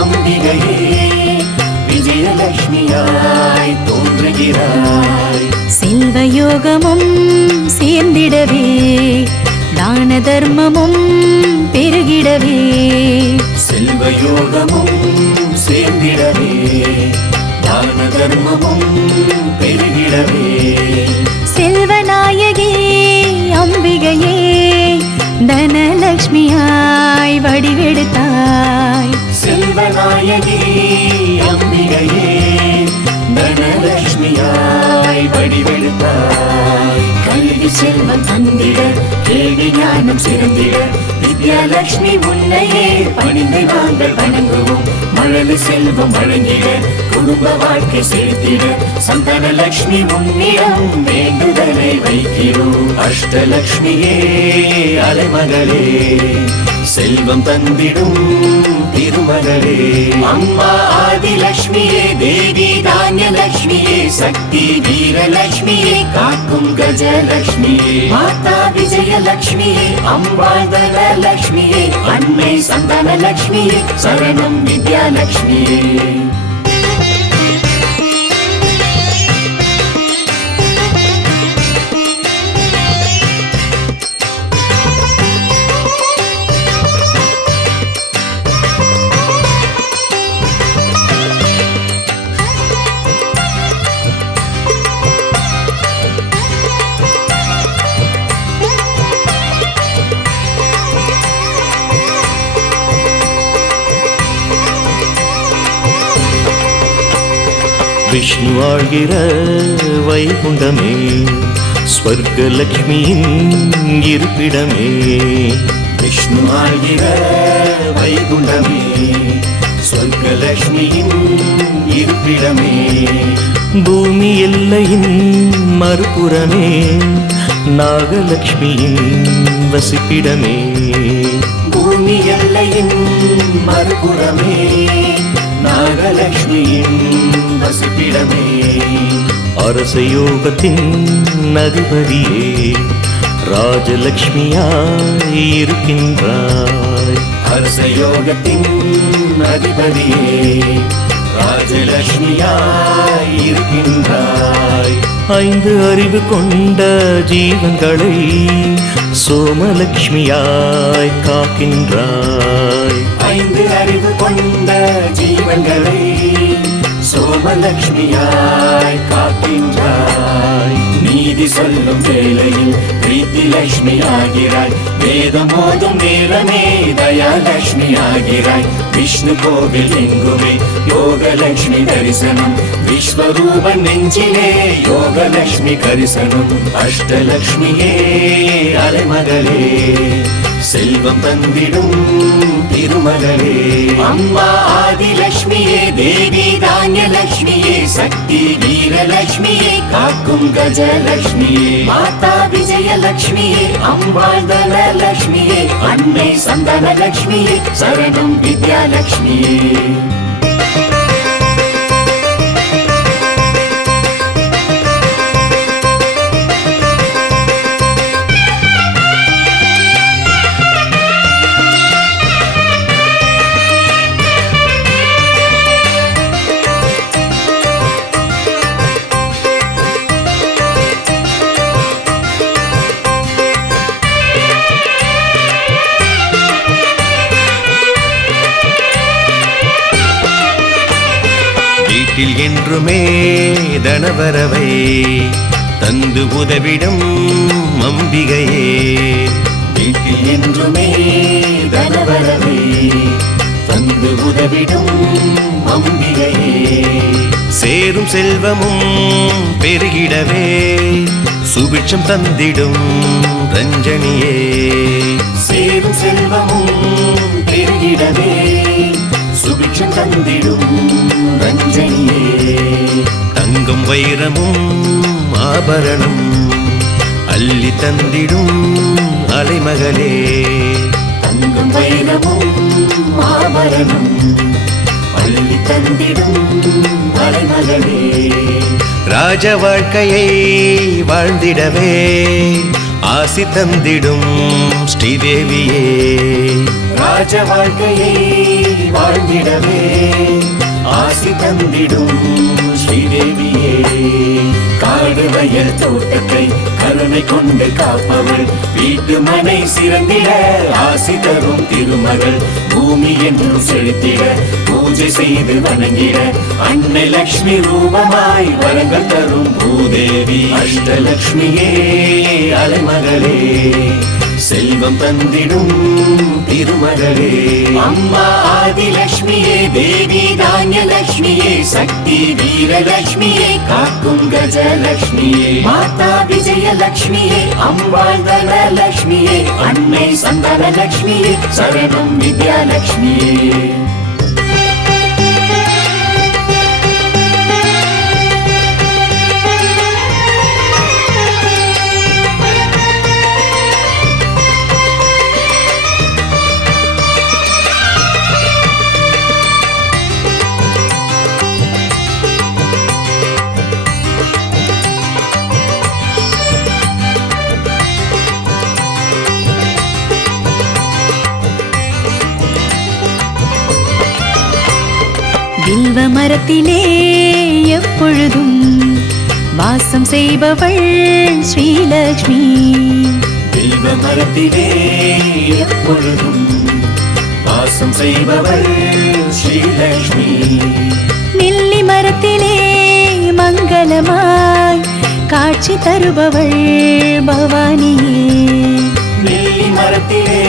அம்பிகையே விஜயலட்சுமியாய் தோன்றுகிறாய். செல்வ யோகமும் சேர்ந்திடவே தான தர்மமும் பெருகிடவே. செல்வ யோகமும் சேர்ந்திடவே தான தர்மமும் பெருகிடவே. செல்வநாயகி அம்பிகையே தனலட்சுமியாய் வடிவெடுத்தாய். செல்வநாயகி அம்பிகையே தனலட்சுமியாய் வடிவெடுத்தாய். கல்வி செல்வம் தந்திட கேள்வி ஞானம் சிறந்திட வித்யாலட்சுமி உன்னையே பணிந்து நாங்கள் வணங்குவோம். மழலை செல்வம் வழங்கிட குடும்ப வாழ்க்கை செலுத்திட சந்தனலட்சுமி உன்னிடம் வேண்டுதலை வைக்கிறோம். அஷ்டலட்சுமியே அலைமகளே செல்வம் தந்திடும் திருமகளே. அம்மா ஆதிலட்சுமியே தேவி தானியலட்சுமியே சக்தி வீரலட்சுமியே காக்கும் கஜலட்சுமியே மாதா விஜயலட்சுமியே அம்பாள் தனலட்சுமியே அன்னை சந்தனலட்சுமியே சரணம் வித்யாலட்சுமியே. விஷ்ணு ஆழ்கிற வைகுண்டமே ஸ்வர்கலட்சுமியின் இருப்பிடமே. விஷ்ணு ஆழ்கிற வைகுண்டமே ஸ்வர்கலட்சுமியின் இருப்பிடமே. பூமி எல்லையின் மறுபுறமே நாகலட்சுமியின் வசிப்பிடமே. பூமி எல்லையின் மறுபுறமே நாகலட்சுமியின் வசிப்பிடமே. அரசயோகத்தின் அதிபதியே ராஜலட்சுமியாய் இருக்கின்றாய். அரசயோகத்தின் அதிபதியே ராஜலட்சுமியாய் இருக்கின்றாய். 5 அறிவு கொண்ட ஜீவன்களை சோமலட்சுமியாய் காக்கின்றாய். 5 அறிவு கொண்ட ஜீவன்களை சோமலட்சுமியாய் காக்கின்றாய். நீதி சொல்லும் வேளையில் பிரீத்தி லட்சுமி ஆகிறாய். வேதம் ஓதும் நேரமே தயாலட்சுமி ஆகிறாய். விஷ்ணு கோவில் எங்குமே யோகலட்சுமி தரிசனம். விஸ்வரூபன் நெஞ்சிலே யோகலட்சுமி கரிசனம். அஷ்டலட்சுமியே அலைமகளே செல்வம் தந்திடும் திருமகளே. அம்மா ஆதிலட்சுமியே தேவி தானியலட்சுமியே சக்தி வீரலட்சுமியே காக்கும் கஜலட்சுமி லக்ஷ்மியே மாதா விஜயலக்ஷ்மியே அம்பாள் தனலக்ஷ்மியே அன்னை சந்தான லக்ஷ்மியே சரணம் வித்யாலக்ஷ்மியே வீட்டில் என்றுமே தனவரவை தந்து உதவிடும் அம்பிகையே வீட்டில் என்றுமே தனவரவை தந்து உதவிடும் அம்பிகையே சேரும் செல்வமும் பெருகிடவே சுபிட்சம் தந்திடும் ரஞ்சனியே சேரும் செல்வமும் பெருகிடவே சுபிட்சம் தந்திடும் ரஞ்சனியே தங்கம் வைரமும் ஆபரணம் அள்ளி தந்திடும் அலைமகளே தங்கம் வைரமும் ஆபரணம் அள்ளி தந்திடும் அலைமகளே ராஜ வாழ்க்கையை வாழ்ந்திடவே ஆசி தந்திடும் ஸ்ரீதேவியே ராஜ வாழ்க்கையை வாழ்ந்திடவே ஆசி தந்திடும் ஸ்ரீதேவியே காடு வயல் தோட்டத்தை கருணை கொண்டு காப்பவள் வீட்டு மனை சிறந்திட ஆசி தரும் திருமகள் பூமி என்றும் செலுத்திட பூஜை செய்து வணங்கிட அன்னை லக்ஷ்மி ரூபமாய் வரங்கள் தரும் பூதேவி அஷ்டலக்ஷ்மியே அலைமகளே செல்வம் தந்திடும் திருமகளே அம்மா ஆதிலக்ஷ்மியே தேவி தானியலக்ஷ்மியே சக்தி வீரலக்ஷ்மியே காக்கும் கஜலக்ஷ்மியே மாதா விஜயலக்ஷ்மியே அம்பாள் தனலக்ஷ்மியே அன்னை சந்தான லக்ஷ்மியே சரணம் வித்யாலக்ஷ்மியே வில்வ மரத்திலே எப்பொழுதும் வாசம் செய்பவள் ஸ்ரீலக்ஷ்மி வில்வ மரத்திலே எப்பொழுதும் வாசம் செய்பவள் ஸ்ரீலக்ஷ்மி நெல்லி மரத்திலே மங்களமாய் காட்சி தருபவள் பவானியே நெல்லி மரத்திலே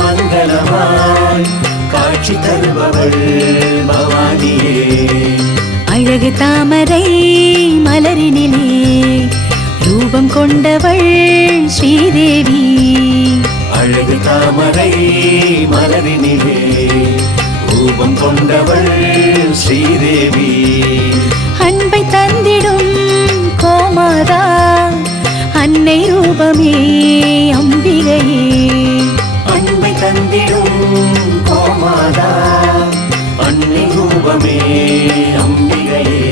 மங்களமாய் காட்சி தருபவள் பவானியே அழகு தாமரை மலரினிலே ரூபம் கொண்டவள் ஸ்ரீதேவி அழகு தாமரை மலரினிலே ரூபம் கொண்டவள் ஸ்ரீதேவி அன்பை தந்திடும் கோமாதா அன்னை ரூபமே அம்பிகையே அன்பை தந்திடும் கோமாதா அன்னை ரூபமே அம்பிகையே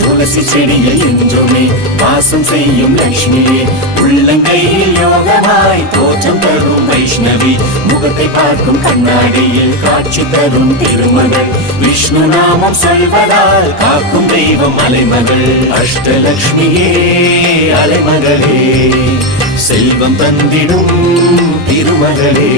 துளசி செடியில் என்றுமே வாசம் செய்யும் லக்ஷ்மியே உள்ளங்கையில் யோகமாய் தோற்றம் தரும் வைஷ்ணவி முகத்தை பார்க்கும் கண்ணாடியில் காட்சி தரும் திருமகள் விஷ்ணு நாமம் சொல்வதால் காக்கும் தெய்வம் அலைமகள் அஷ்டலக்ஷ்மியே அலைமகளே செல்வம் தந்திடும் திருமகளே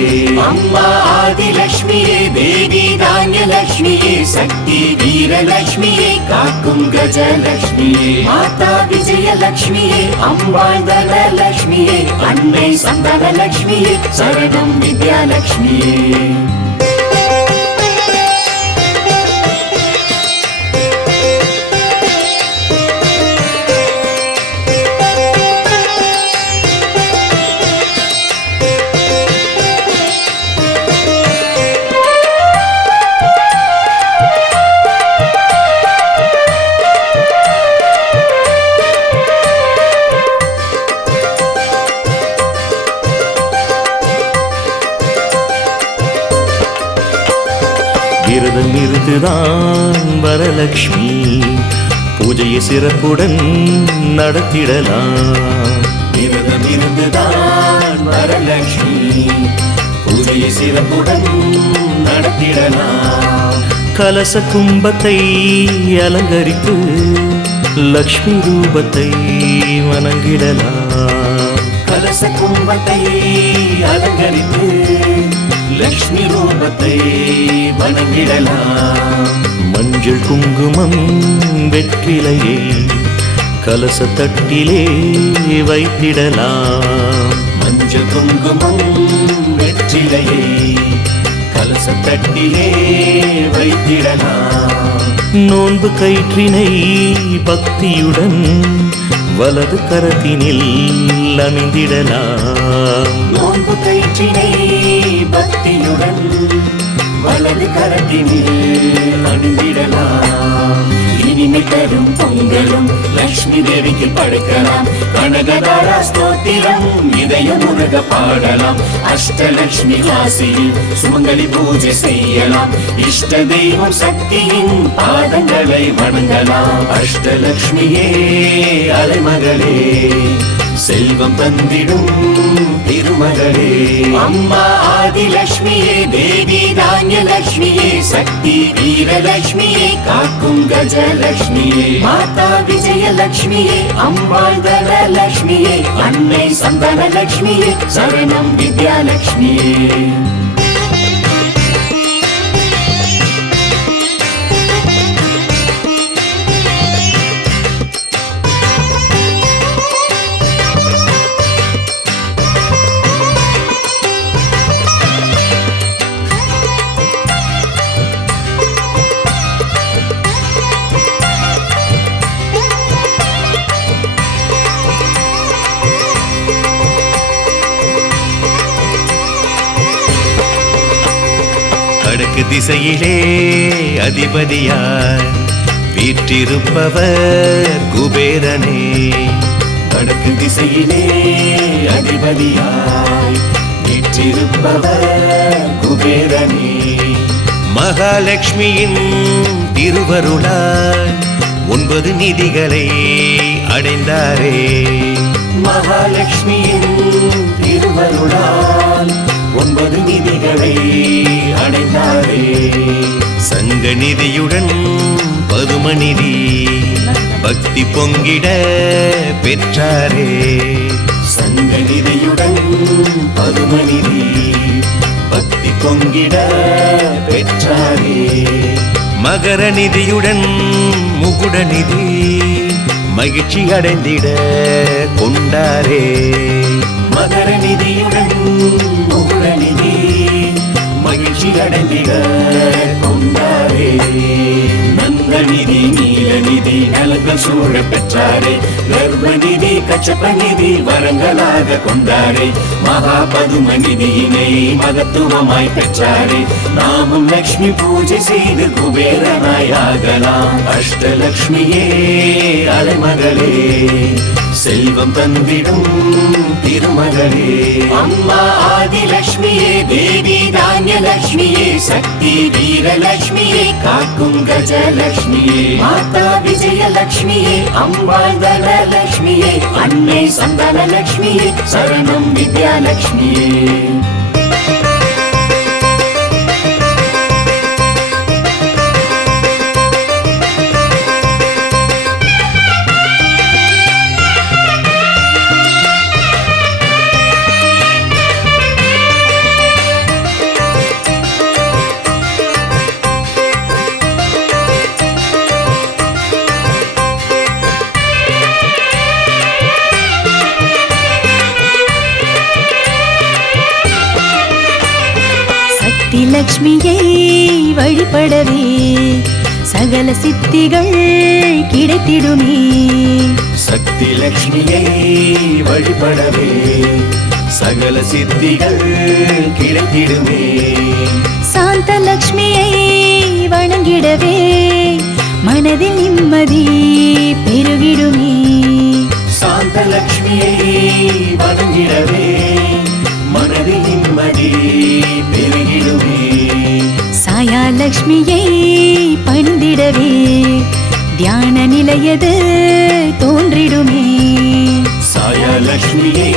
அம்மா ஆதிலக்ஷ்மியே தேவி தானியலக்ஷ்மியே சக்தி வீரலக்ஷ்மியே காக்கும் கஜலக்ஷ்மியே மாதா விஜயலக்ஷ்மியே அம்பாள் தனலக்ஷ்மியே அன்னை சந்தான லக்ஷ்மியே சரணம் வித்யாலக்ஷ்மியே விரதம் இருந்துதான் வரலக்ஷ்மி பூஜையை சிறப்புடன் நடத்திடலாம். விரதம் இருந்துதான் வரலக்ஷ்மி பூஜையை சிறப்புடன் நடத்திடலாம். கலச கும்பத்தை அலங்கரித்து லக்ஷ்மி ரூபத்தை வணங்கிடலாம். கலச கும்பத்தை அலங்கரித்து லக்ஷ்மி ரூபத்தை வணங்கிடலாம். மஞ்சள் குங்குமம் வெற்றிலையை கலச தட்டிலே வைத்திடலாம். மஞ்சள் குங்குமம் வெற்றிலையை கலச தட்டிலே வைத்திடலாம். நோன்பு கயிற்றினை பக்தியுடன் வலது கரத்தினில் அணிந்திடலாம். நோன்பு கயிற்றினை பக்தியுடன் வலது கரத்தினில் அணிந்திடலாம். இனிமை தரும் பொங்கலும் லக்ஷ்மி தேவிக்கு படைக்கலாம். கனகதாரா ஸ்தோத்திரம் இதயமுருக பாடலாம். அஷ்டலக்ஷ்மி காசியில் சுமங்கலி பூஜை செய்யலாம். இஷ்ட தெய்வம் சக்தியின் பாதங்களை வணங்கலாம். அஷ்டலக்ஷ்மியே அலைமகளே செல்வம் தந்திடும் திருமகளே. அம்மா ஆதிலக்ஷ்மியே தேவி தானியலக்ஷ்மியே சக்தி வீரலக்ஷ்மியே காக்கும் கஜலக்ஷ்மியே. மாதா விஜயலக்ஷ்மியே அம்பாள் தனலக்ஷ்மியே அன்னை சந்தானலக்ஷ்மியே சரணம் வித்யாலக்ஷ்மியே. வடக்கு திசையிலே அதிபதியார் வீற்றிருப்பவர் குபேரனே. வடக்கு திசையிலே அதிபதியாய் வீற்றிருப்பவர் குபேரனே. மகாலட்சுமியின் திருவருளால் 9 நிதிகளை அடைந்தாரே. மகாலட்சுமியின் திருவருளால் 9 நிதிகளை அடைந்தாரே. சங்க நிதியுடன் பதுமநிதி பக்தி பொங்கிட பெற்றாரே. சங்க நிதியுடன் பதுமநிதி பக்தி பொங்கிட பெற்றாரே. மகர நிதியுடன் முகுட நிதி மகிழ்ச்சி அடைந்திட கொண்டாரே. மகர நிதியுடன் முகுட நிதி மகிழ்ச்சி அடைந்திட கொண்டாரே. நந்த நிதி நீல நிதி நலங்கள் சூழ பெற்றாரே. கர்ப்ப நிதி கச்சப்ப நிதி வரங்களாக கொண்டாரே. மகா பதும நிதியினை மகத்துவமாய் பெற்றாரே. நாமும் லக்ஷ்மி பூஜை செய்து குபேரனாய் ஆகலாம். அஷ்டலக்ஷ்மியே அலைமகளே செல்வம் தந்திடும் திருமகளே. அம்மா ஆதிலக்ஷ்மியே தேவி தானியலக்ஷ்மியே சக்தி வீரலக்ஷ்மியே காக்கும் கஜலக்ஷ்மியே. மாதா விஜயலக்ஷ்மியே அம்பாள் தனலக்ஷ்மியே அன்னை சந்தானலக்ஷ்மியே சரணம் வித்யாலக்ஷ்மியே. லக்ஷ்மியை வழிபடவே சகல சித்திகள் கிடைத்திடுமே. சக்தி லக்ஷ்மியை வழிபடவே சகல சித்திகள் கிடைத்திடுமே. சாந்த லக்ஷ்மியை வணங்கிடவே மனதில் நிம்மதி பெருகிடுமே. சாந்த லக்ஷ்மியை வணங்கிடவே மனதில் நிம்மதி பெருகிடுமே. சாயா லக்ஷ்மியை பணிந்திடவே தியான நிலையது தோன்றிடுமே. சாயா லக்ஷ்மியை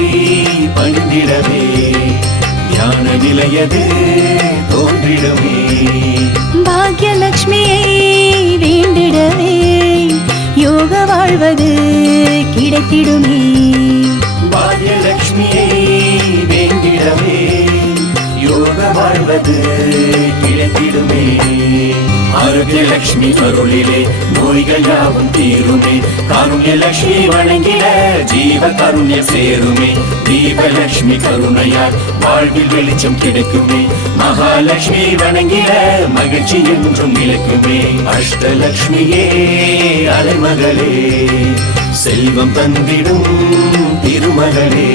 பணிந்திடவே தியான நிலையது தோன்றிடுமே. பாக்யலக்ஷ்மியை வேண்டிடவே யோக வாழ்வது கிடைத்திடுமே. பாக்யலக்ஷ்மியை வேண்டிடவே யோக வாழ்வது கிடைத்திடுமே. ஆரோக்கியலக்ஷ்மி அருளிலே நோய்கள் யாவும் தீருமே. காருண்யலக்ஷ்மி வணங்கிட ஜீவ கருண்யம் சேருமே. தீபலக்ஷ்மி கருணையால் வாழ்வில் வெளிச்சம் கிடைக்குமே. மகாலட்சுமி வணங்கிட மகிழ்ச்சி என்றும் நிலைக்குமே. அஷ்டலக்ஷ்மியே அலைமகளே செல்வம் தந்திடும் திருமகளே.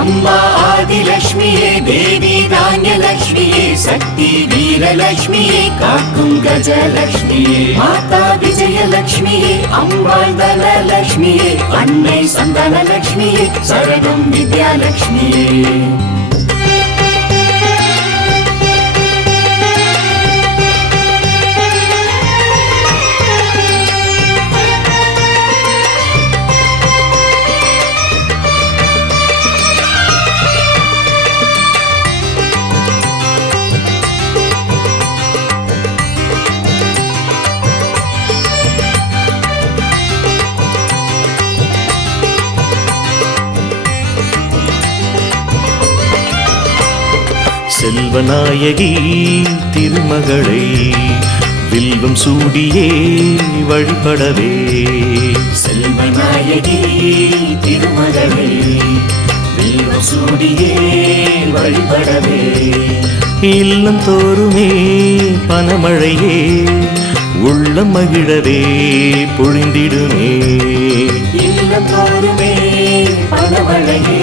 அம்மா ஆதிலக்ஷ்மியே தேவி தானியலக்ஷ்மியே சக்தி வீரலக்ஷ்மியே காக்கும் கஜலக்ஷ்மியே. மாதா விஜயலக்ஷ்மியே அம்பாள் தனலக்ஷ்மியே அன்னை சந்தானலக்ஷ்மியே சரணம் வித்யாலக்ஷ்மியே. செல்வநாயகி திருமகளை வில்வம் சூடியே வழிபடவே. செல்வநாயகி திருமகளை வில்வம் சூடியே வழிபடவே. இல்லம் தோறுமே பனமழையே உள்ளம் மகிழவே பொழிந்திடுமே. இல்லம் தோறுமே பனமழையே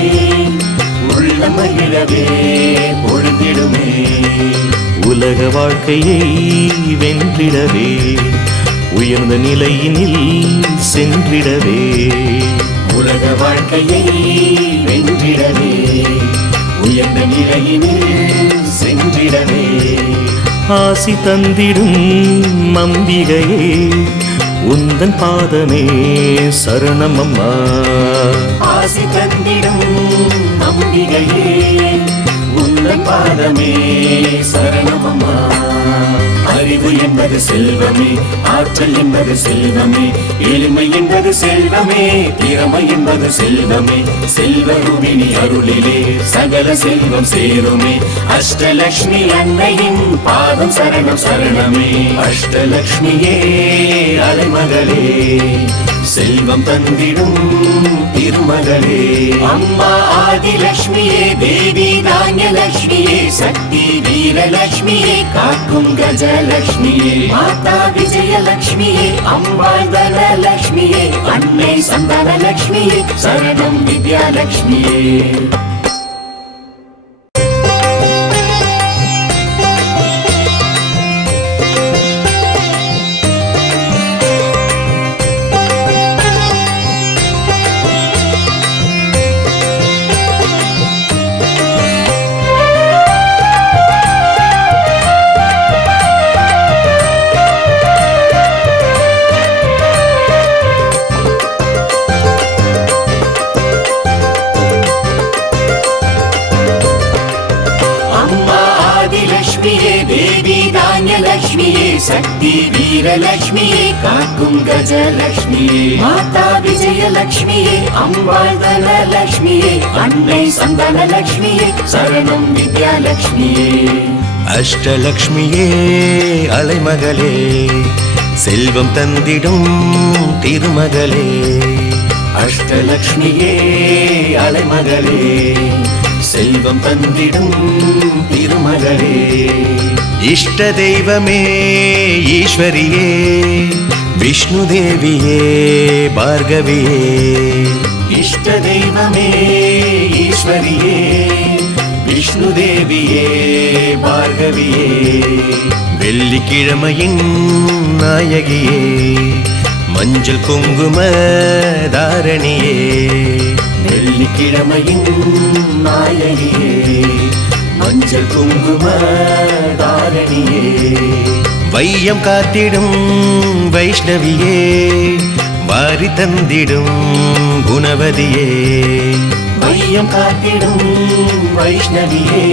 உள்ளம் மகிழவே பொழிந்திடுமே. உலக வாழ்க்கையை வென்றிடவே உயர்ந்த நிலையினில் சென்றிடவே. உலக வாழ்க்கையை வென்றிடவே உயர்ந்த நிலையினில் சென்றிடவே. ஆசி தந்திடும் அம்பிகையே உந்தன் பாதமே சரணம் அம்மா. ஆசி தந்திடும் அம்பிகையே உந்தன் பாதமே சரணம் அம்மா. அறிவு என்பது செல்வமே ஆற்றல் என்பது செல்வமே எளிமை என்பது செல்வமே திறமை என்பது செல்வமே. செல்வரூபிணி அருளிலே சகல செல்வம் சேருமே. அஷ்டலக்ஷ்மி அன்னையின் பாதம் சரணம் சரணமே. அஷ்டலக்ஷ்மியே அலைமகளே செல்வம் தந்திடும் திருமகளே. அம்மா ஆதிலக்ஷ்மியே தேவி தானியலக்ஷ்மியே சக்தி வீரலக்ஷ்மியே காக்கும் கஜலக்ஷ்மியே. மாதா விஜயலக்ஷ்மியே அம்பாள் தனலக்ஷ்மியே அன்னை சந்தானலக்ஷ்மியே சரணம் வித்யாலக்ஷ்மியே. லக்ஷ்மியே சக்தி வீரலக்ஷ்மியே காக்கும் கஜலக்ஷ்மியே. மாதா விஜயலக்ஷ்மியே அம்பாள் தனலக்ஷ்மியே அன்னை சந்தானலக்ஷ்மியே சரணம் வித்யாலக்ஷ்மியே. அஷ்டலக்ஷ்மியே அலைமகளே செல்வம் தந்திடும் திருமகளே. அஷ்டலக்ஷ்மியே அலைமகளே செல்வம் தந்திடும் திருமகளே. இஷ்ட தெய்வமே ஈஸ்வரியே விஷ்ணு தேவியே பார்கவியே. இஷ்ட தெய்வமே ஈஸ்வரியே விஷ்ணு தேவியே பார்கவியே. வெள்ளிக்கிழமையின் நாயகியே மஞ்சள் குங்கும தாரணியே. வெள்ளிக்கிழமையின் நாயகியே மஞ்சள் குங்கும தாரணியே. தாரணியே வையம் காத்திடும் வைஷ்ணவியே வாரி தந்திடும் குணவதியே வையம் காத்திடும் வைஷ்ணவியே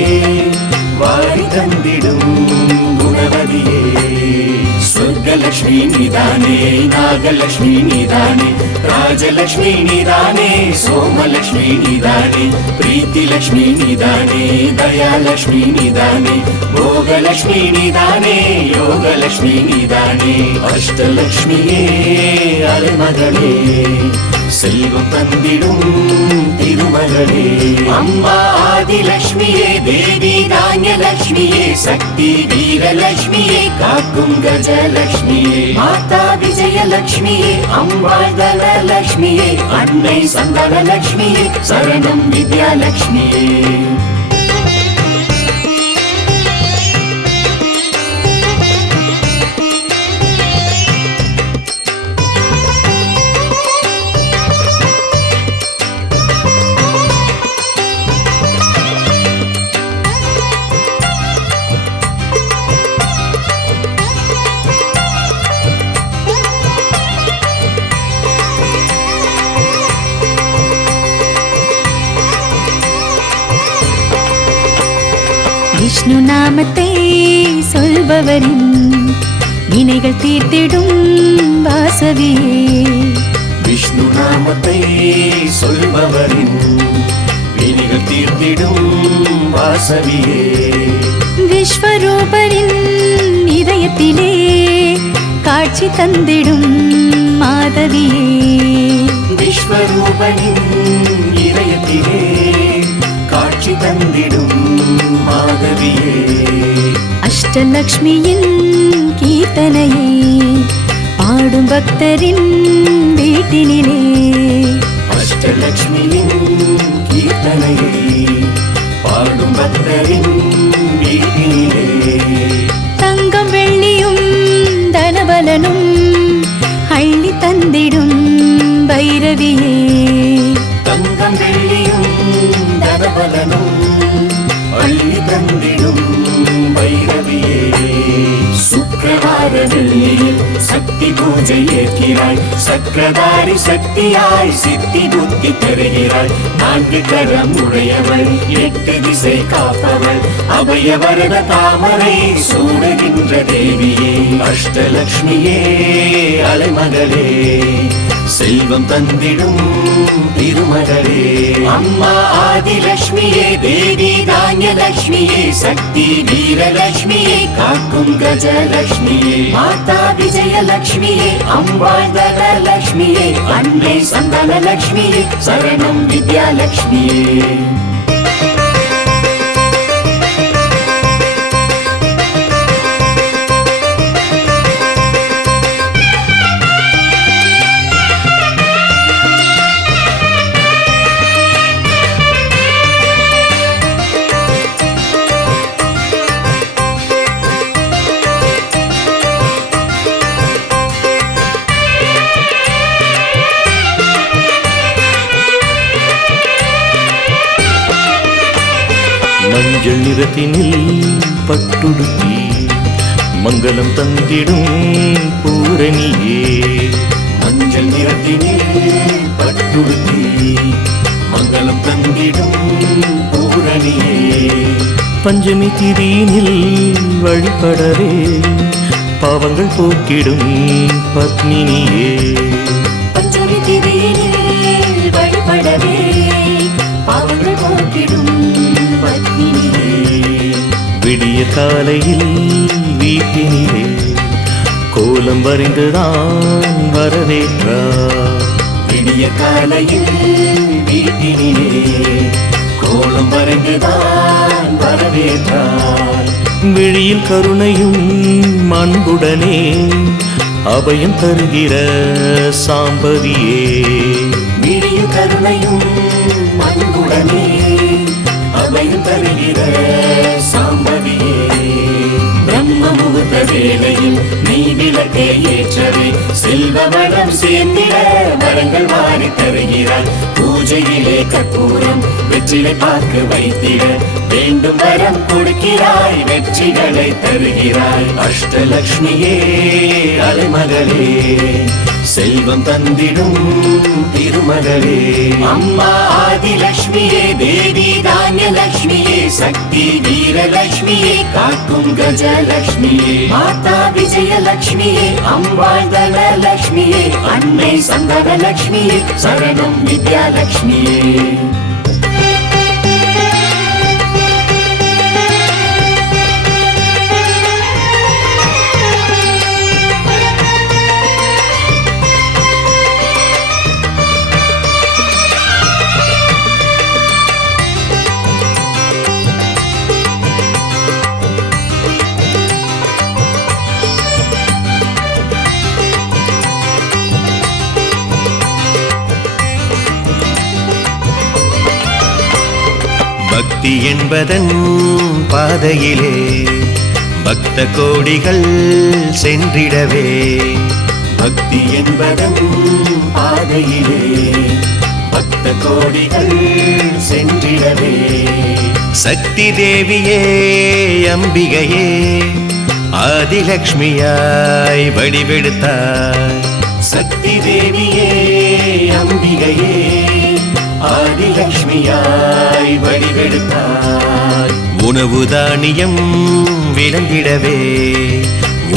வாரி தந்திடும் குணவதியே சொர்க்கலக்ஷ்மி நீதானே நாகலக்ஷ்மி நீதானே ராஜலக்ஷ்மி நீதானே சோமலக்ஷ்மி நீதானே பிரீத்திலக்ஷ்மி நீதானே தயாலக்ஷ்மி நீதானே போகலக்ஷ்மி நீதானே யோகலக்ஷ்மி நீதானே அஷ்டலக்ஷ்மியே அலைமகளே செல்வம் தந்திடும் திருமகளே அம்மா ஆதிலக்ஷ்மியே தேவி தானியலக்ஷ்மியே சக்தி வீரலக்ஷ்மியே காக்கும் கஜலக்ஷ்மியே மாதா விஜயலக்ஷ்மியே அம்பாள் தனலக்ஷ்மியே அன்னை சந்தானலக்ஷ்மியே சரணம் வித்யாலக்ஷ்மியே விஷ்ணு நாமத்தை சொல்பவரின் வினைகள் தீர்த்திடும் வாசவியே விஷ்ணு நாமத்தை சொல்பவரின் வினைகள் தீர்த்திடும் வாசவியே விஸ்வரூபரின் இதயத்திலே காட்சி தந்திடும் மாதவியே விஸ்வரூபனின் இதயத்திலே காட்சி தந்திடும் மாதவியே அஷ்டலக்ஷ்மியின் கீர்த்தனையை பாடும் பக்தரின் வீட்டினிலே அஷ்டலக்ஷ்மியின் கீர்த்தனையை பாடும் பக்தரின் வீட்டினிலே தங்கம் வெள்ளியும் தனபலனும் அள்ளி தந்திடும் பைரவியே தங்கம் வெள்ளியும் தனபலனும் அள்ளி தந்திடும் பைரவியே சுக்கிரவார வெள்ளியில் சக்தி பூஜை ஏற்கிறாய் சக்கரதாரி சக்தியாய் சித்தி புத்தி தருகிறாய் நான்கு கரம் உடையவள் எட்டு திசை காப்பவள் அபயவரத தாமரை சூடுகின்ற தேவியே அஷ்டலக்ஷ்மியே அலைமகளே செல்வம் தந்திடும் திருமகளே அம்மா ஆதிலக்ஷ்மியே தேவி தானியலக்ஷ்மியே சக்தி வீரலக்ஷ்மியே காக்கும் கஜலக்ஷ்மியே மாதா விஜயலக்ஷ்மியே அம்பாள் தனலக்ஷ்மியே அன்னை சந்தானலக்ஷ்மியே சரணம் வித்யாலக்ஷ்மியே மஞ்சள் நிறத்தினில் பட்டுடுத்தி மங்களம் தந்திடும் பூரணியே மஞ்சள் நிறத்தினில் பட்டுடுத்தி மங்களம் தந்திடும் பூரணியே பஞ்சமி திரியினில் வழிபடவே பாவங்கள் போக்கிடும் பத்மினியே பஞ்சமி திதியில் வழிபடவே பாவங்கள் போக்கிடும் பத்மினியே விடிய காலையில் வீட்டினிலே கோலம் வரைந்துதான் வரவேற்றார் விடிய காலையில் வீட்டினிலே கோலம் வரைந்துதான் வரவேற்றார் விழியில் கருணையும் அன்புடனே அபயம் தருகிற சாம்பவியே விழிய கருணையும் அன்புடனே அபயம் தருகிற சாம்பவியே பிரம்ம முகூர்த்த வேளையில் நெய் விளக்கை ஏற்றவே செல்வ வளம் சேர்ந்திட வரங்கள் வாரி தருகிறார் பூஜையிலே கற்பூரம் வெற்றிலை பார்க்க வைத்திட வேண்டும் வரம் கொடுக்கிறாய் வெற்றிகளை தருகிறாய் அஷ்டலக்ஷ்மியே அலைமகளே செல்வம் தந்திடும் திருமகளே அம்மா ஆதிலக்ஷ்மியே தேவி தானியலக்ஷ்மியே சக்தி வீரலக்ஷ்மியே காக்கும் கஜலக்ஷ்மியே மாதா விஜயலக்ஷ்மியே அம்பாள் தனலக்ஷ்மியே அன்னை சந்தனலக்ஷ்மியே சரணம் வித்யாலக்ஷ்மியே பக்தி என்பதன் பாதையிலே பக்த கோடிகள் சென்றிடவே பக்தி என்பதன் பாதையிலே பக்த கோடிகள் சென்றிடவே சக்தி தேவியே அம்பிகையே ஆதிலக்ஷ்மியாய் வடிவெடுத்தாய் சக்தி தேவியே அம்பிகையே ஆதிலக்ஷ்மியாய் வடிவெடுத்தாய் உணவு தானியம் விளங்கிடவே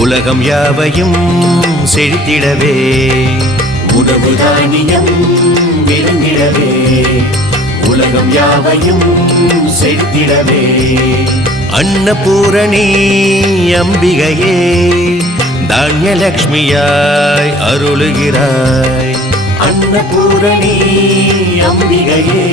உலகம் யாவையும் செழித்திடவே உணவு தானியம் விளங்கிடவே உலகம் யாவையும் செழித்திடவே அன்னபூரணி அம்பிகையே தானியலக்ஷ்மியாய் அருளுகிறாய் அன்னபூரணி அம்பிகையே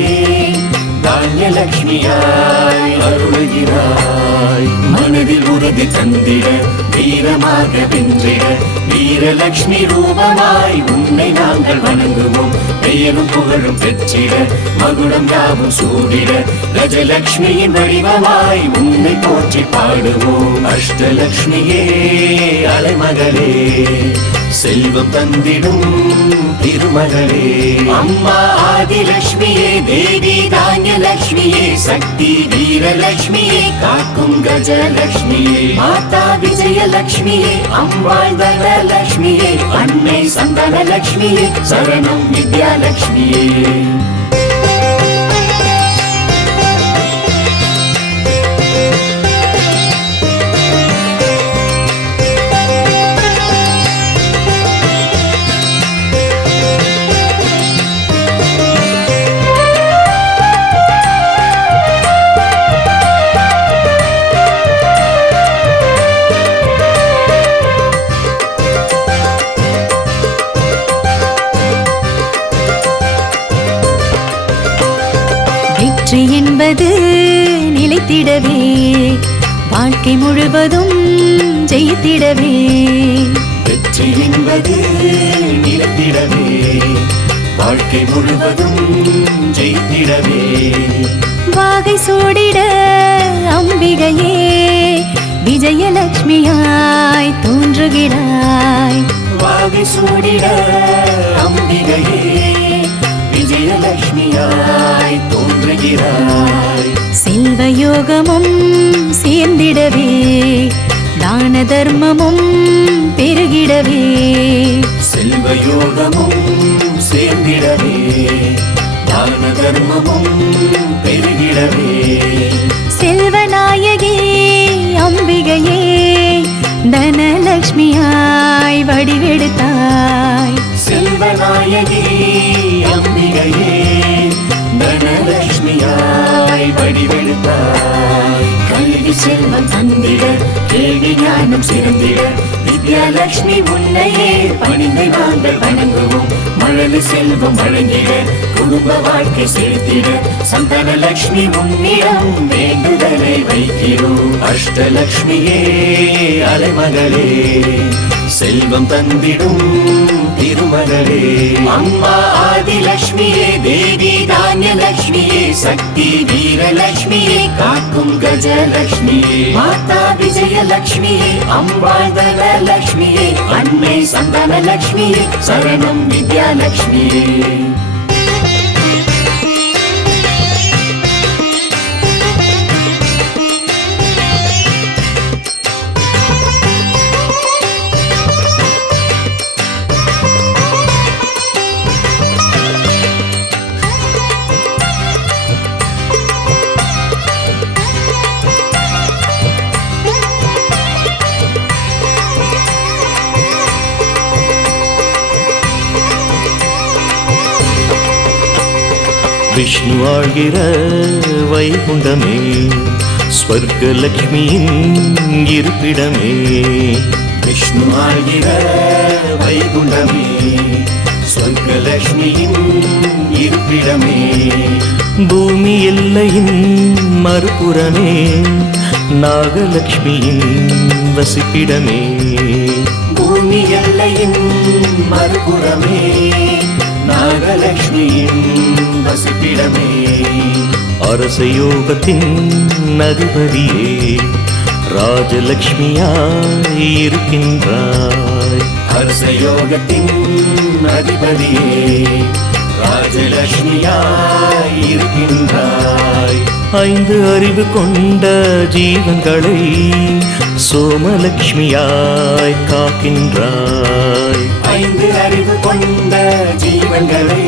தானியலக்ஷ்மியாய் அருளுகிறாய் மனதில் உறுதி தந்திட வீரமாக வென்றிட வீரலக்ஷ்மி ரூபமாய் உன்னை நாங்கள் வணங்குவோம் பெயரும் புகழும் பெற்றிட மகுடம் யாவும் சூடிட கஜலக்ஷ்மியின் வடிவமாய் உன்னை போற்றி பாடுவோம் அஷ்டலக்ஷ்மியே அலைமகளே செல்வம் தந்திடும் திருமகளே அம்மா ஆதிலக்ஷ்மியே தேவி தானியலக்ஷ்மியே சக்தி வீரலக்ஷ்மியே காக்கும் கஜலக்ஷ்மியே மாதா விஜயலக்ஷ்மியே அம்பாள் தனலக்ஷ்மியே அன்னை சந்தனலக்ஷ்மியே சரணம் வித்யாலக்ஷ்மியே வெற்றி என்பது நிலைத்திடவே வாழ்க்கை முழுவதும் ஜெயித்திடவே வெற்றி என்பது நிலைத்திடவே வாழ்க்கை முழுவதும் ஜெயித்திடவே வாகை சூடிட அம்பிகையே விஜயலக்ஷ்மியாய் தோன்றுகிறாய் வாகை சூடிட அம்பிகையே விஜயலக்ஷ்மியாய் தோன்றுகிறாய் செல்வ யோகமும் சேர்ந்திடவே தான தர்மமும் பெருகிடவே செல்வ யோகமும் சேர்ந்திடவே தான தர்மமும் பெருகிடவே செல்வநாயகி அம்பிகையே தனலக்ஷ்மியாய் வடிவெடுத்தாய் செல்வநாயகி அம்பிகையே தனலக்ஷ்மியாய் வடிவெடுத்தாய் கல்வி செல்வம் தந்திட கேள்வி ஞானம் சிறந்திட வித்யாலக்ஷ்மி உன்னையே பணிந்து நாங்கள் வணங்குவோம் மழலை செல்வம் வழங்கிட குடும்ப வாழ்க்கை செலுத்திட சந்தனலக்ஷ்மி உன்னிடம் வேண்டுதலை வைக்கிறோம் அஷ்டலக்ஷ்மியே அலைமகளே செல்வம் தந்திடும் திருமகளே அம்மா ஆதிலக்ஷ்மியே தேவி தானியலக்ஷ்மியே சக்தி வீரலக்ஷ்மியே காக்கும் கஜலக்ஷ்மியே மாதா விஜயலக்ஷ்மியே அம்பாள் தனலக்ஷ்மியே அன்னை சந்தனலக்ஷ்மியே சரணம் வித்யாலக்ஷ்மியே விஷ்ணு ஆழ்கிற வைகுண்டமே ஸ்வர்கலக்ஷ்மியின் இருப்பிடமே. விஷ்ணு ஆழ்கிற வைகுண்டமே சொர்க்கலக்ஷ்மியின் இருப்பிடமே. பூமி எல்லையின் மறுபுறமே நாகலக்ஷ்மியின் வசிப்பிடமே. பூமி எல்லையின் மறுபுறமே நாகலக்ஷ்மியின் வசிப்பிடமே. அரசயோகத்தின் அதிபதியே ராஜலக்ஷ்மியாய் இருக்கின்றாய். அரசயோகத்தின் அதிபதியே ராஜலக்ஷ்மியாய் இருக்கின்றாய். 5 அறிவு கொண்ட ஜீவன்களை சோமலக்ஷ்மியாய் காக்கின்றாய். 5 அறிவு கொண்ட ஜீவன்களை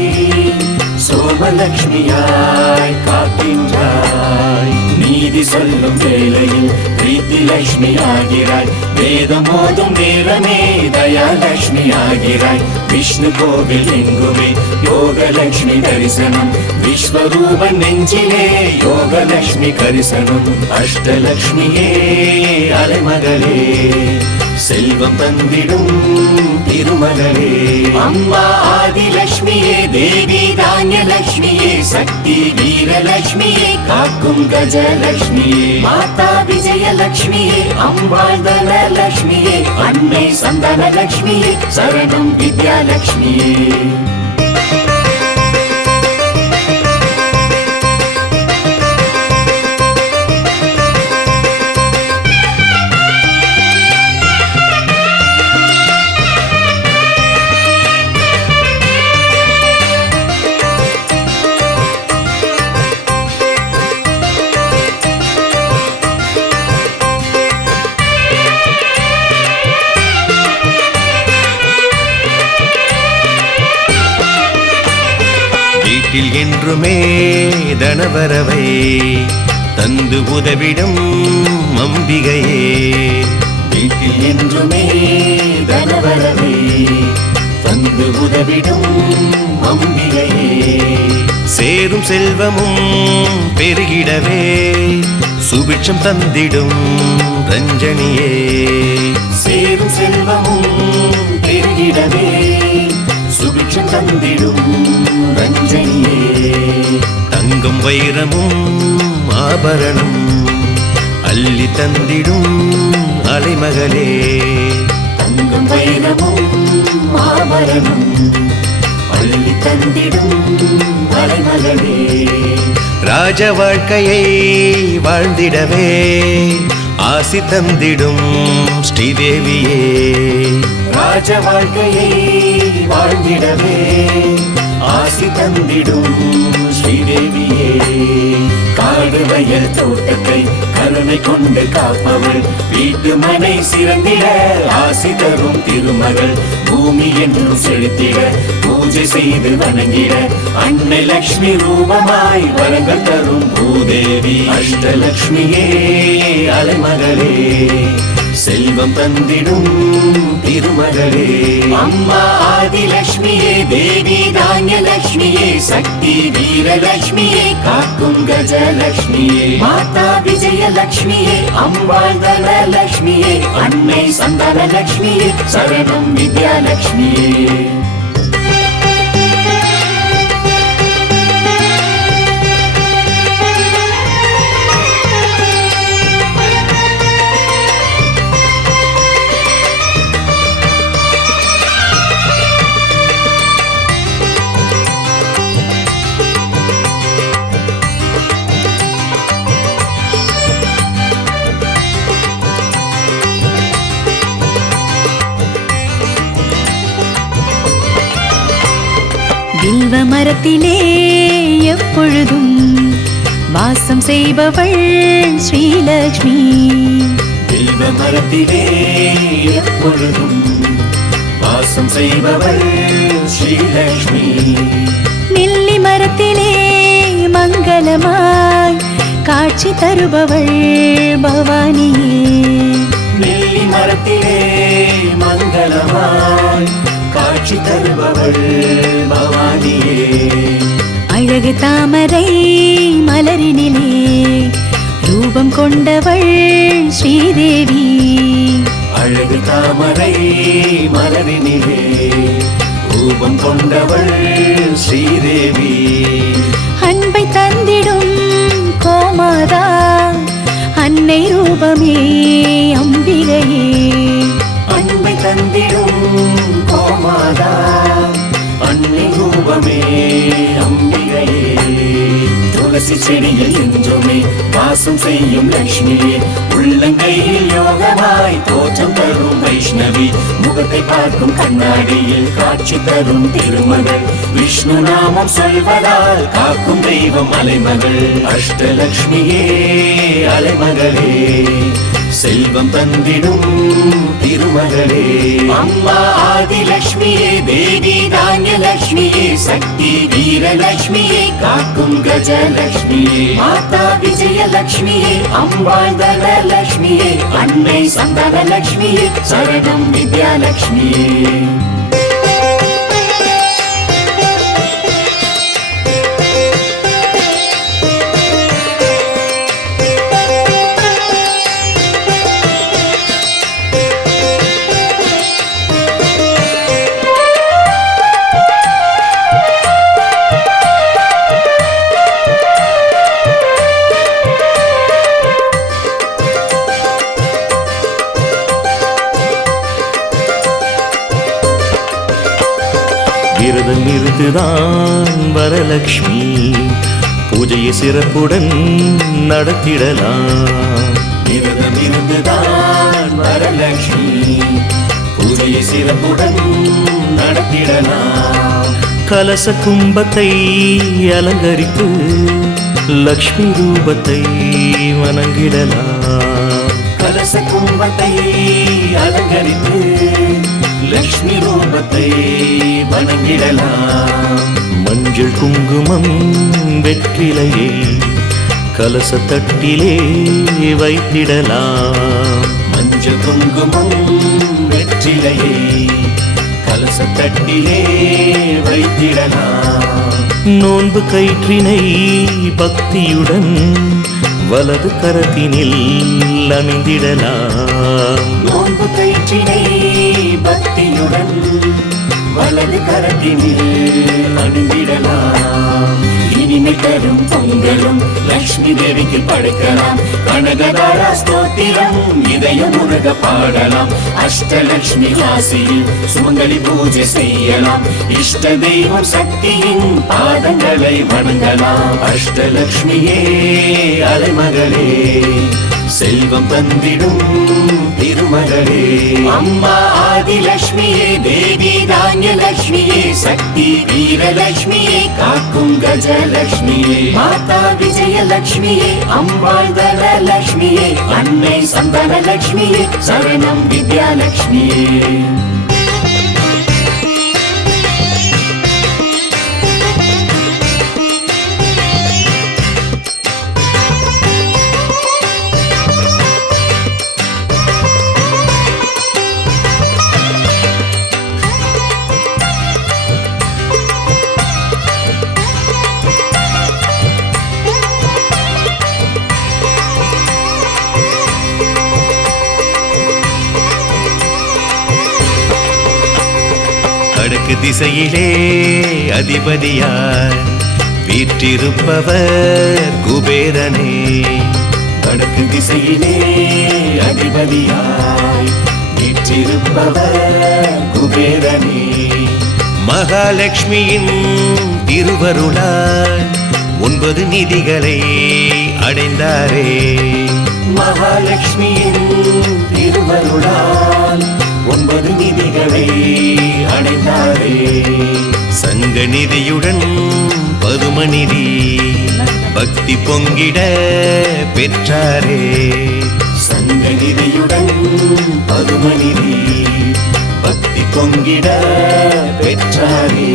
சோமலக்ஷ்மியாய் காக்கின்றாய். நீதி சொல்லும் வேளையில் பிரீத்தி லக்ஷ்மி ஆகிறாய். வேதம் ஓதும் நேரமே தயாலக்ஷ்மி ஆகிறாய். விஷ்ணு கோவில் எங்குமே யோகலக்ஷ்மி தரிசனம். விஸ்வரூபன் நெஞ்சிலே யோகலக்ஷ்மி கரிசனம். அஷ்டலக்ஷ்மியே அலைமகளே செல்வம் தந்திடும் திருமகளே. அம்மா ஆதிலக்ஷ்மியே தேவி தானியலக்ஷ்மியே சக்தி வீரலக்ஷ்மியே காக்கும் கஜலக்ஷ்மியே. மாதா விஜயலக்ஷ்மியே அம்பாள் தனலக்ஷ்மியே அன்னை சந்தனலக்ஷ்மியே சரணம் வித்யாலக்ஷ்மியே. வீட்டில் என்றுமே தனவரவை தந்து உதவிடும் அம்பிகையே. வீட்டில் என்றுமே தனவரவை தந்து உதவிடும் அம்பிகையே. சேரும் செல்வமும் பெருகிடவே சுபிட்சம் தந்திடும் ரஞ்சனியே. சேரும் செல்வமும் பெருகிடவே சுபிட்சம் தந்திடும் ரஞ்சனியே. தங்கம் வைரமும் ஆபரணம் அள்ளி தந்திடும் அலைமகளே. தங்கம் வைரமும் ஆபரணம் அள்ளி தந்திடும் அலைமகளே. ராஜ வாழ்க்கையை வாழ்ந்திடவே ஆசி தந்திடும் ஸ்ரீதேவியே. ராஜ வாழ்க்கையை வாழ்ந்திடவே ஆசி தந்திடும் ஸ்ரீதேவியே. காடு வயல் தோட்டத்தை கருணை கொண்டு காப்பவள் வீட்டு மனை சிறந்திட ஆசி தரும் திருமகள். பூமி என்றும் செலுத்திட பூஜை செய்து வணங்கிட அன்னை லக்ஷ்மி ரூபமாய் வரங்கள் தரும் பூதேவி. அஷ்டலக்ஷ்மியே அலைமகளே செல்வம் தந்திடும் திருமகளே. அம்மா ஆதிலக்ஷ்மியே தேவி தானியலக்ஷ்மியே சக்தி வீரலக்ஷ்மியே காக்கும் கஜலக்ஷ்மியே. மாதா விஜயலக்ஷ்மியே அம்பாள் தனலக்ஷ்மியே அன்னை சந்தனலக்ஷ்மியே சரணம் வித்யாலக்ஷ்மியே. வில்வ மரத்திலே எப்பொழுதும் வாசம் செய்பவள் ஸ்ரீலக்ஷ்மி. வில்வ மரத்திலே எப்பொழுதும் வாசம் செய்பவள் ஸ்ரீலக்ஷ்மி. நெல்லி மரத்திலே மங்களமாய் காட்சி தருபவள் பவானியே. நெல்லி மரத்திலே மங்களமாய் காட்சி தருபவள் பவானியே. அழகு தாமரை மலரினிலே ரூபம் கொண்டவள் ஸ்ரீதேவி. அழகு தாமரை மலரினிலே ரூபம் கொண்டவள் ஸ்ரீதேவி. அன்பை தந்திடும் கோமாதா அன்னை ரூபமே அம்பிகையே. அன்பை தந்திடும் கோமாதா அன்னை ரூபமே அம்பிகையே. துளசி செடியில் என்றுமே வாசம் செய்யும் லக்ஷ்மியே. உள்ளங்கையில் யோகமாய் தோற்றம் தரும் வைஷ்ணவி. முகத்தை பார்க்கும் கண்ணாடியில் காட்சி தரும் திருமகள். விஷ்ணு நாமம் சொல்வதால் காக்கும் தெய்வம் அலைமகள். அஷ்டலக்ஷ்மியே அலைமகளே செல்வம் தந்திடும் திருமகளே. அம்மா ஆதிலக்ஷ்மியே தேவி தானியலக்ஷ்மியே சக்தி வீரலக்ஷ்மியே காக்கும் கஜலக்ஷ்மியே. மாதா விஜயலக்ஷ்மியே அம்பாள் தனலக்ஷ்மியே அன்னை சந்தானலக்ஷ்மியே சரணம் வித்யாலக்ஷ்மியே. விரதம் இருந்துதான் வரலக்ஷ்மி பூஜையை சிறப்புடன் நடத்திடலாம். விரதம் இருந்துதான் வரலக்ஷ்மி பூஜையை சிறப்புடன் நடத்திடலாம். கலச கும்பத்தை அலங்கரித்து லக்ஷ்மி ரூபத்தை வணங்கிடலாம். கலச கும்பத்தை அலங்கரித்து லக்ஷ்மி ரூபத்தை வணங்கிடலாம். மஞ்சள் குங்குமம் வெற்றிலையை கலச தட்டிலே வைத்திடலாம். மஞ்சள் குங்குமம் வெற்றிலையை கலச தட்டிலே வைத்திடலாம். நோன்பு கயிற்றினை பக்தியுடன் வலது கரத்தினில் அணிந்திடலாம். நோன்பு கயிற்றினை பக்தியுடன் வலது கரத்தினில் அணிந்திடலாம். இனிமை தரும் பொங்கலும் லக்ஷ்மி தேவிக்கு படைக்கலாம். கனகதாரா ஸ்தோத்திரம் இதயம் முருக பாடலாம். அஷ்டலக்ஷ்மி காசியில் சுமங்கலி பூஜை செய்யலாம். இஷ்ட தெய்வம் சக்தியின் பாதங்களை வணங்கலாம். அஷ்டலக்ஷ்மியே அலைமகளே செல்வம் தந்திடும் திருமகளே. அம்மா ஆதிலக்ஷ்மியே தேவி தானியலக்ஷ்மியே சக்தி வீரலக்ஷ்மியே காக்கும் கஜலக்ஷ்மியே. மாதா விஜயலக்ஷ்மியே அம்பாள் தனலக்ஷ்மியே அன்னை சந்தானலக்ஷ்மியே சரணம் வித்யாலக்ஷ்மியே. வடக்கு திசையிலே அதிபதியாய் வீற்றிருப்பவர் குபேரனே. வடக்கு திசையிலே அதிபதியாய் வீற்றிருப்பவர் குபேரனே. மகாலட்சுமியின் திருவருளால் 9 நிதிகளை அடைந்தாரே. மகாலட்சுமியின் திருவருளால் 9 நிதிகளை அடைந்தாரே. சங்க நிதியுடன் பதுமநிதி பக்தி பொங்கிட பெற்றாரே. சங்க நிதியுடன் பதுமநிதி பக்தி பொங்கிட பெற்றாரே.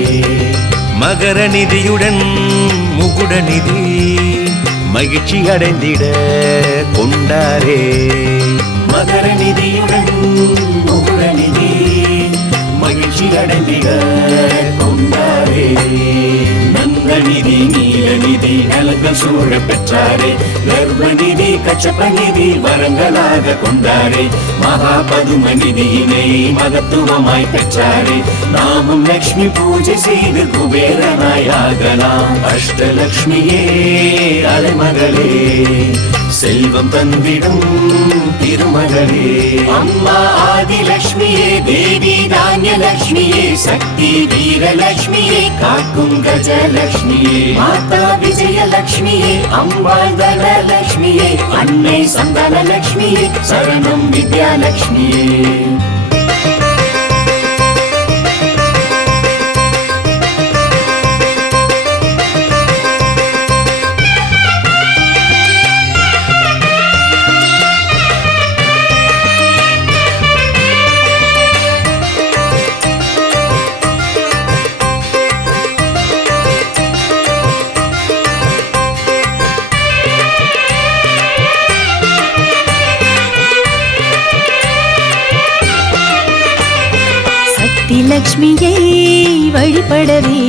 மகர நிதியுடன் முகுட நிதி மகிழ்ச்சி அடைந்திட கொண்டாரே. மகர நிதியுடன் முகுட நிதி மகிழ்ச்சி அடைந்திட கொண்டாரே. நந்த நலநிதி நீலநிதி நலங்கள் சூழ பெற்றாரே கர்ப்பநிதி கச்சபநிதி வரங்களாக கொண்டாரே மகாபதும நிதியினை மகத்துவமாய் பெற்றாரே நாமும் லக்ஷ்மி பூஜை செய்து குபேரனாய் ஆகலாம் அஷ்டலக்ஷ்மியே அலைமகளே செல்வம் தந்திடும் திருமகளே அம்மா ஆதிலக்ஷ்மியே தேவி தானியலக்ஷ்மியே சக்தி வீரலக்ஷ்மியே காக்கும் கஜலக்ஷ்மியே மாதா விஜயலக்ஷ்மியே அம்பாள் தனலக்ஷ்மியே அன்னை சந்தானலக்ஷ்மியே சரணம் வித்யாலக்ஷ்மியே லக்ஷ்மியை வழிபடவே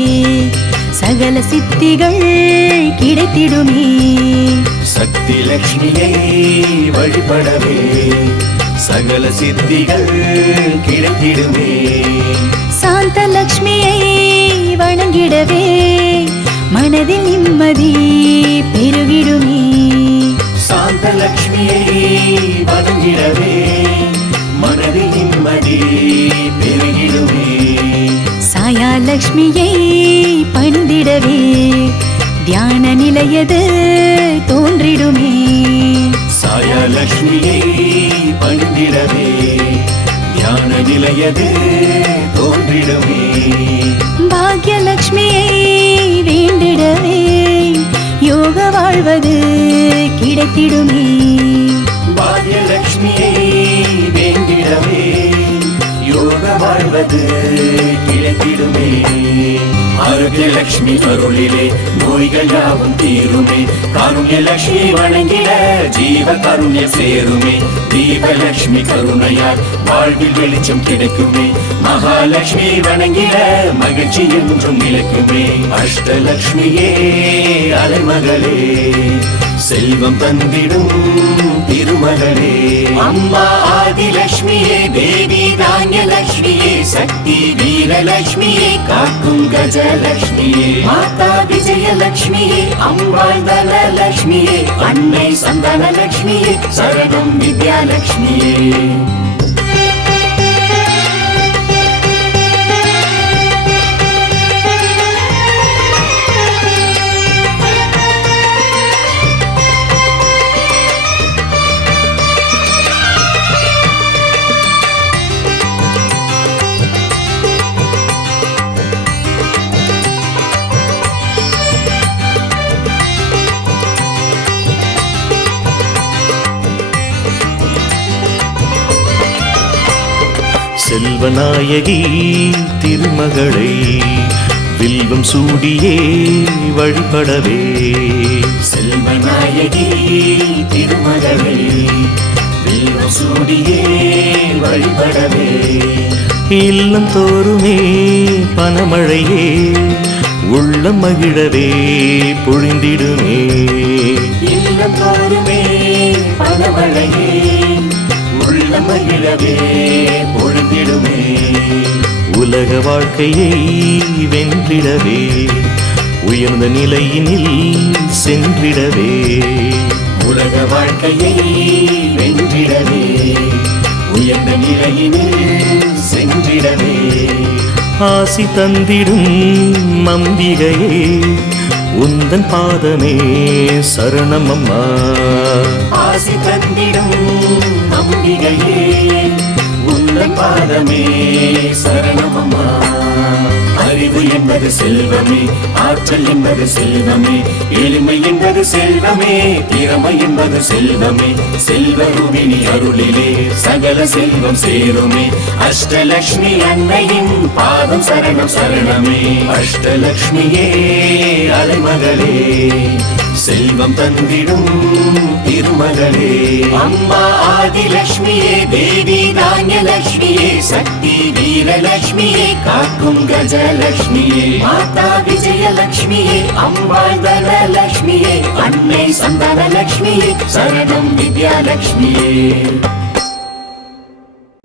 சகல சித்திகள் கிடைத்திடுமே சக்தி லக்ஷ்மியை வழிபடவே சகல சித்திகள் கிடைத்திடுமே சாந்த லக்ஷ்மியை வணங்கிடவே மனதில் நிம்மதி பெருகிடுமே சாந்த லக்ஷ்மியை வணங்கிடவே மனதில் நிம்மதி பெருகிடுமே சாயா லக்ஷ்மியை பணிந்திடவே தியான நிலையது தோன்றிடுமே சாயா லக்ஷ்மியை பணிந்திடவே தியான நிலையது தோன்றிடுமே பாக்யலக்ஷ்மியை வேண்டிடவே யோக வாழ்வது கிடைத்திடுமே பாக்யலக்ஷ்மியை வேண்டிடவே யோக வாழ்வது கிடைத்திடுமே ஆரோக்கியலக்ஷ்மி அருளிலே நோய்கள் யாவும் தீருமே காருண்யலக்ஷ்மி வணங்கிட ஜீவ கருண்ய சேருமே தீபலக்ஷ்மி கருணையால் வாழ்வில் வெளிச்சம் கிடைக்குமே மகாலட்சுமி வணங்கிட மகிழ்ச்சி என்றும் நிலைக்குமே அஷ்டலக்ஷ்மியே அலைமகளே செல்வம் தந்திடும் திருமகளே அம்மா ஆதிலக்ஷ்மியே தேவி தானியலக்ஷ்மியே சக்தி வீரலக்ஷ்மியே காக்கும் கஜலக்ஷ்மியே மாதா விஜயலக்ஷ்மியே அம்பாள் தனலக்ஷ்மியே அன்னை சந்தானலக்ஷ்மியே சரணம் வித்யாலக்ஷ்மியே செல்வநாயகி திருமகளை வில்வம் சூடியே வழிபடவே செல்வநாயகி திருமகளை வில்வம் சூடியே வழிபடவே இல்லம் தோறுமே பனமழையே உள்ளம் மகிழவே பொழிந்திடுமே இல்லம் தோறுமே பனமழையே உள்ளம் மகிழவே பொழிந்திடுமே உலக வாழ்க்கையை வென்றிடவே உயர்ந்த நிலையினில் சென்றிடவே உலக வாழ்க்கையை வென்றிடவே உயர்ந்த நிலையினில் சென்றிடவே ஆசி தந்திடும் அம்பிகையே உந்தன் பாதமே சரணம் அம்மா ஆசி தந்திடும் அம்பிகையே உந்தன் பாதமே சரணமம்மா அறிவு என்பது செல்வமே ஆற்றல் என்பது செல்வமே எளிமை என்பது செல்வமே திறமை என்பது செல்வமே செல்வரூபிணி அருளிலே சகல செல்வம் சேருமே அஷ்டலக்ஷ்மி அன்னையின் பாதம் சரணம் சரணமே அஷ்டலக்ஷ்மியே அலைமகளே செல்வம் தந்திடும் திருமகளே அம்மா ஆதிலட்சுமியே தேவி தானியலட்சுமியே சக்தி வீரலட்சுமியே காக்கும் கஜலட்சுமியே மாதா விஜயலட்சுமியே அம்பாள் தனலட்சுமியே அன்னை சந்தானலட்சுமியே சரணம் வித்யாலட்சுமியே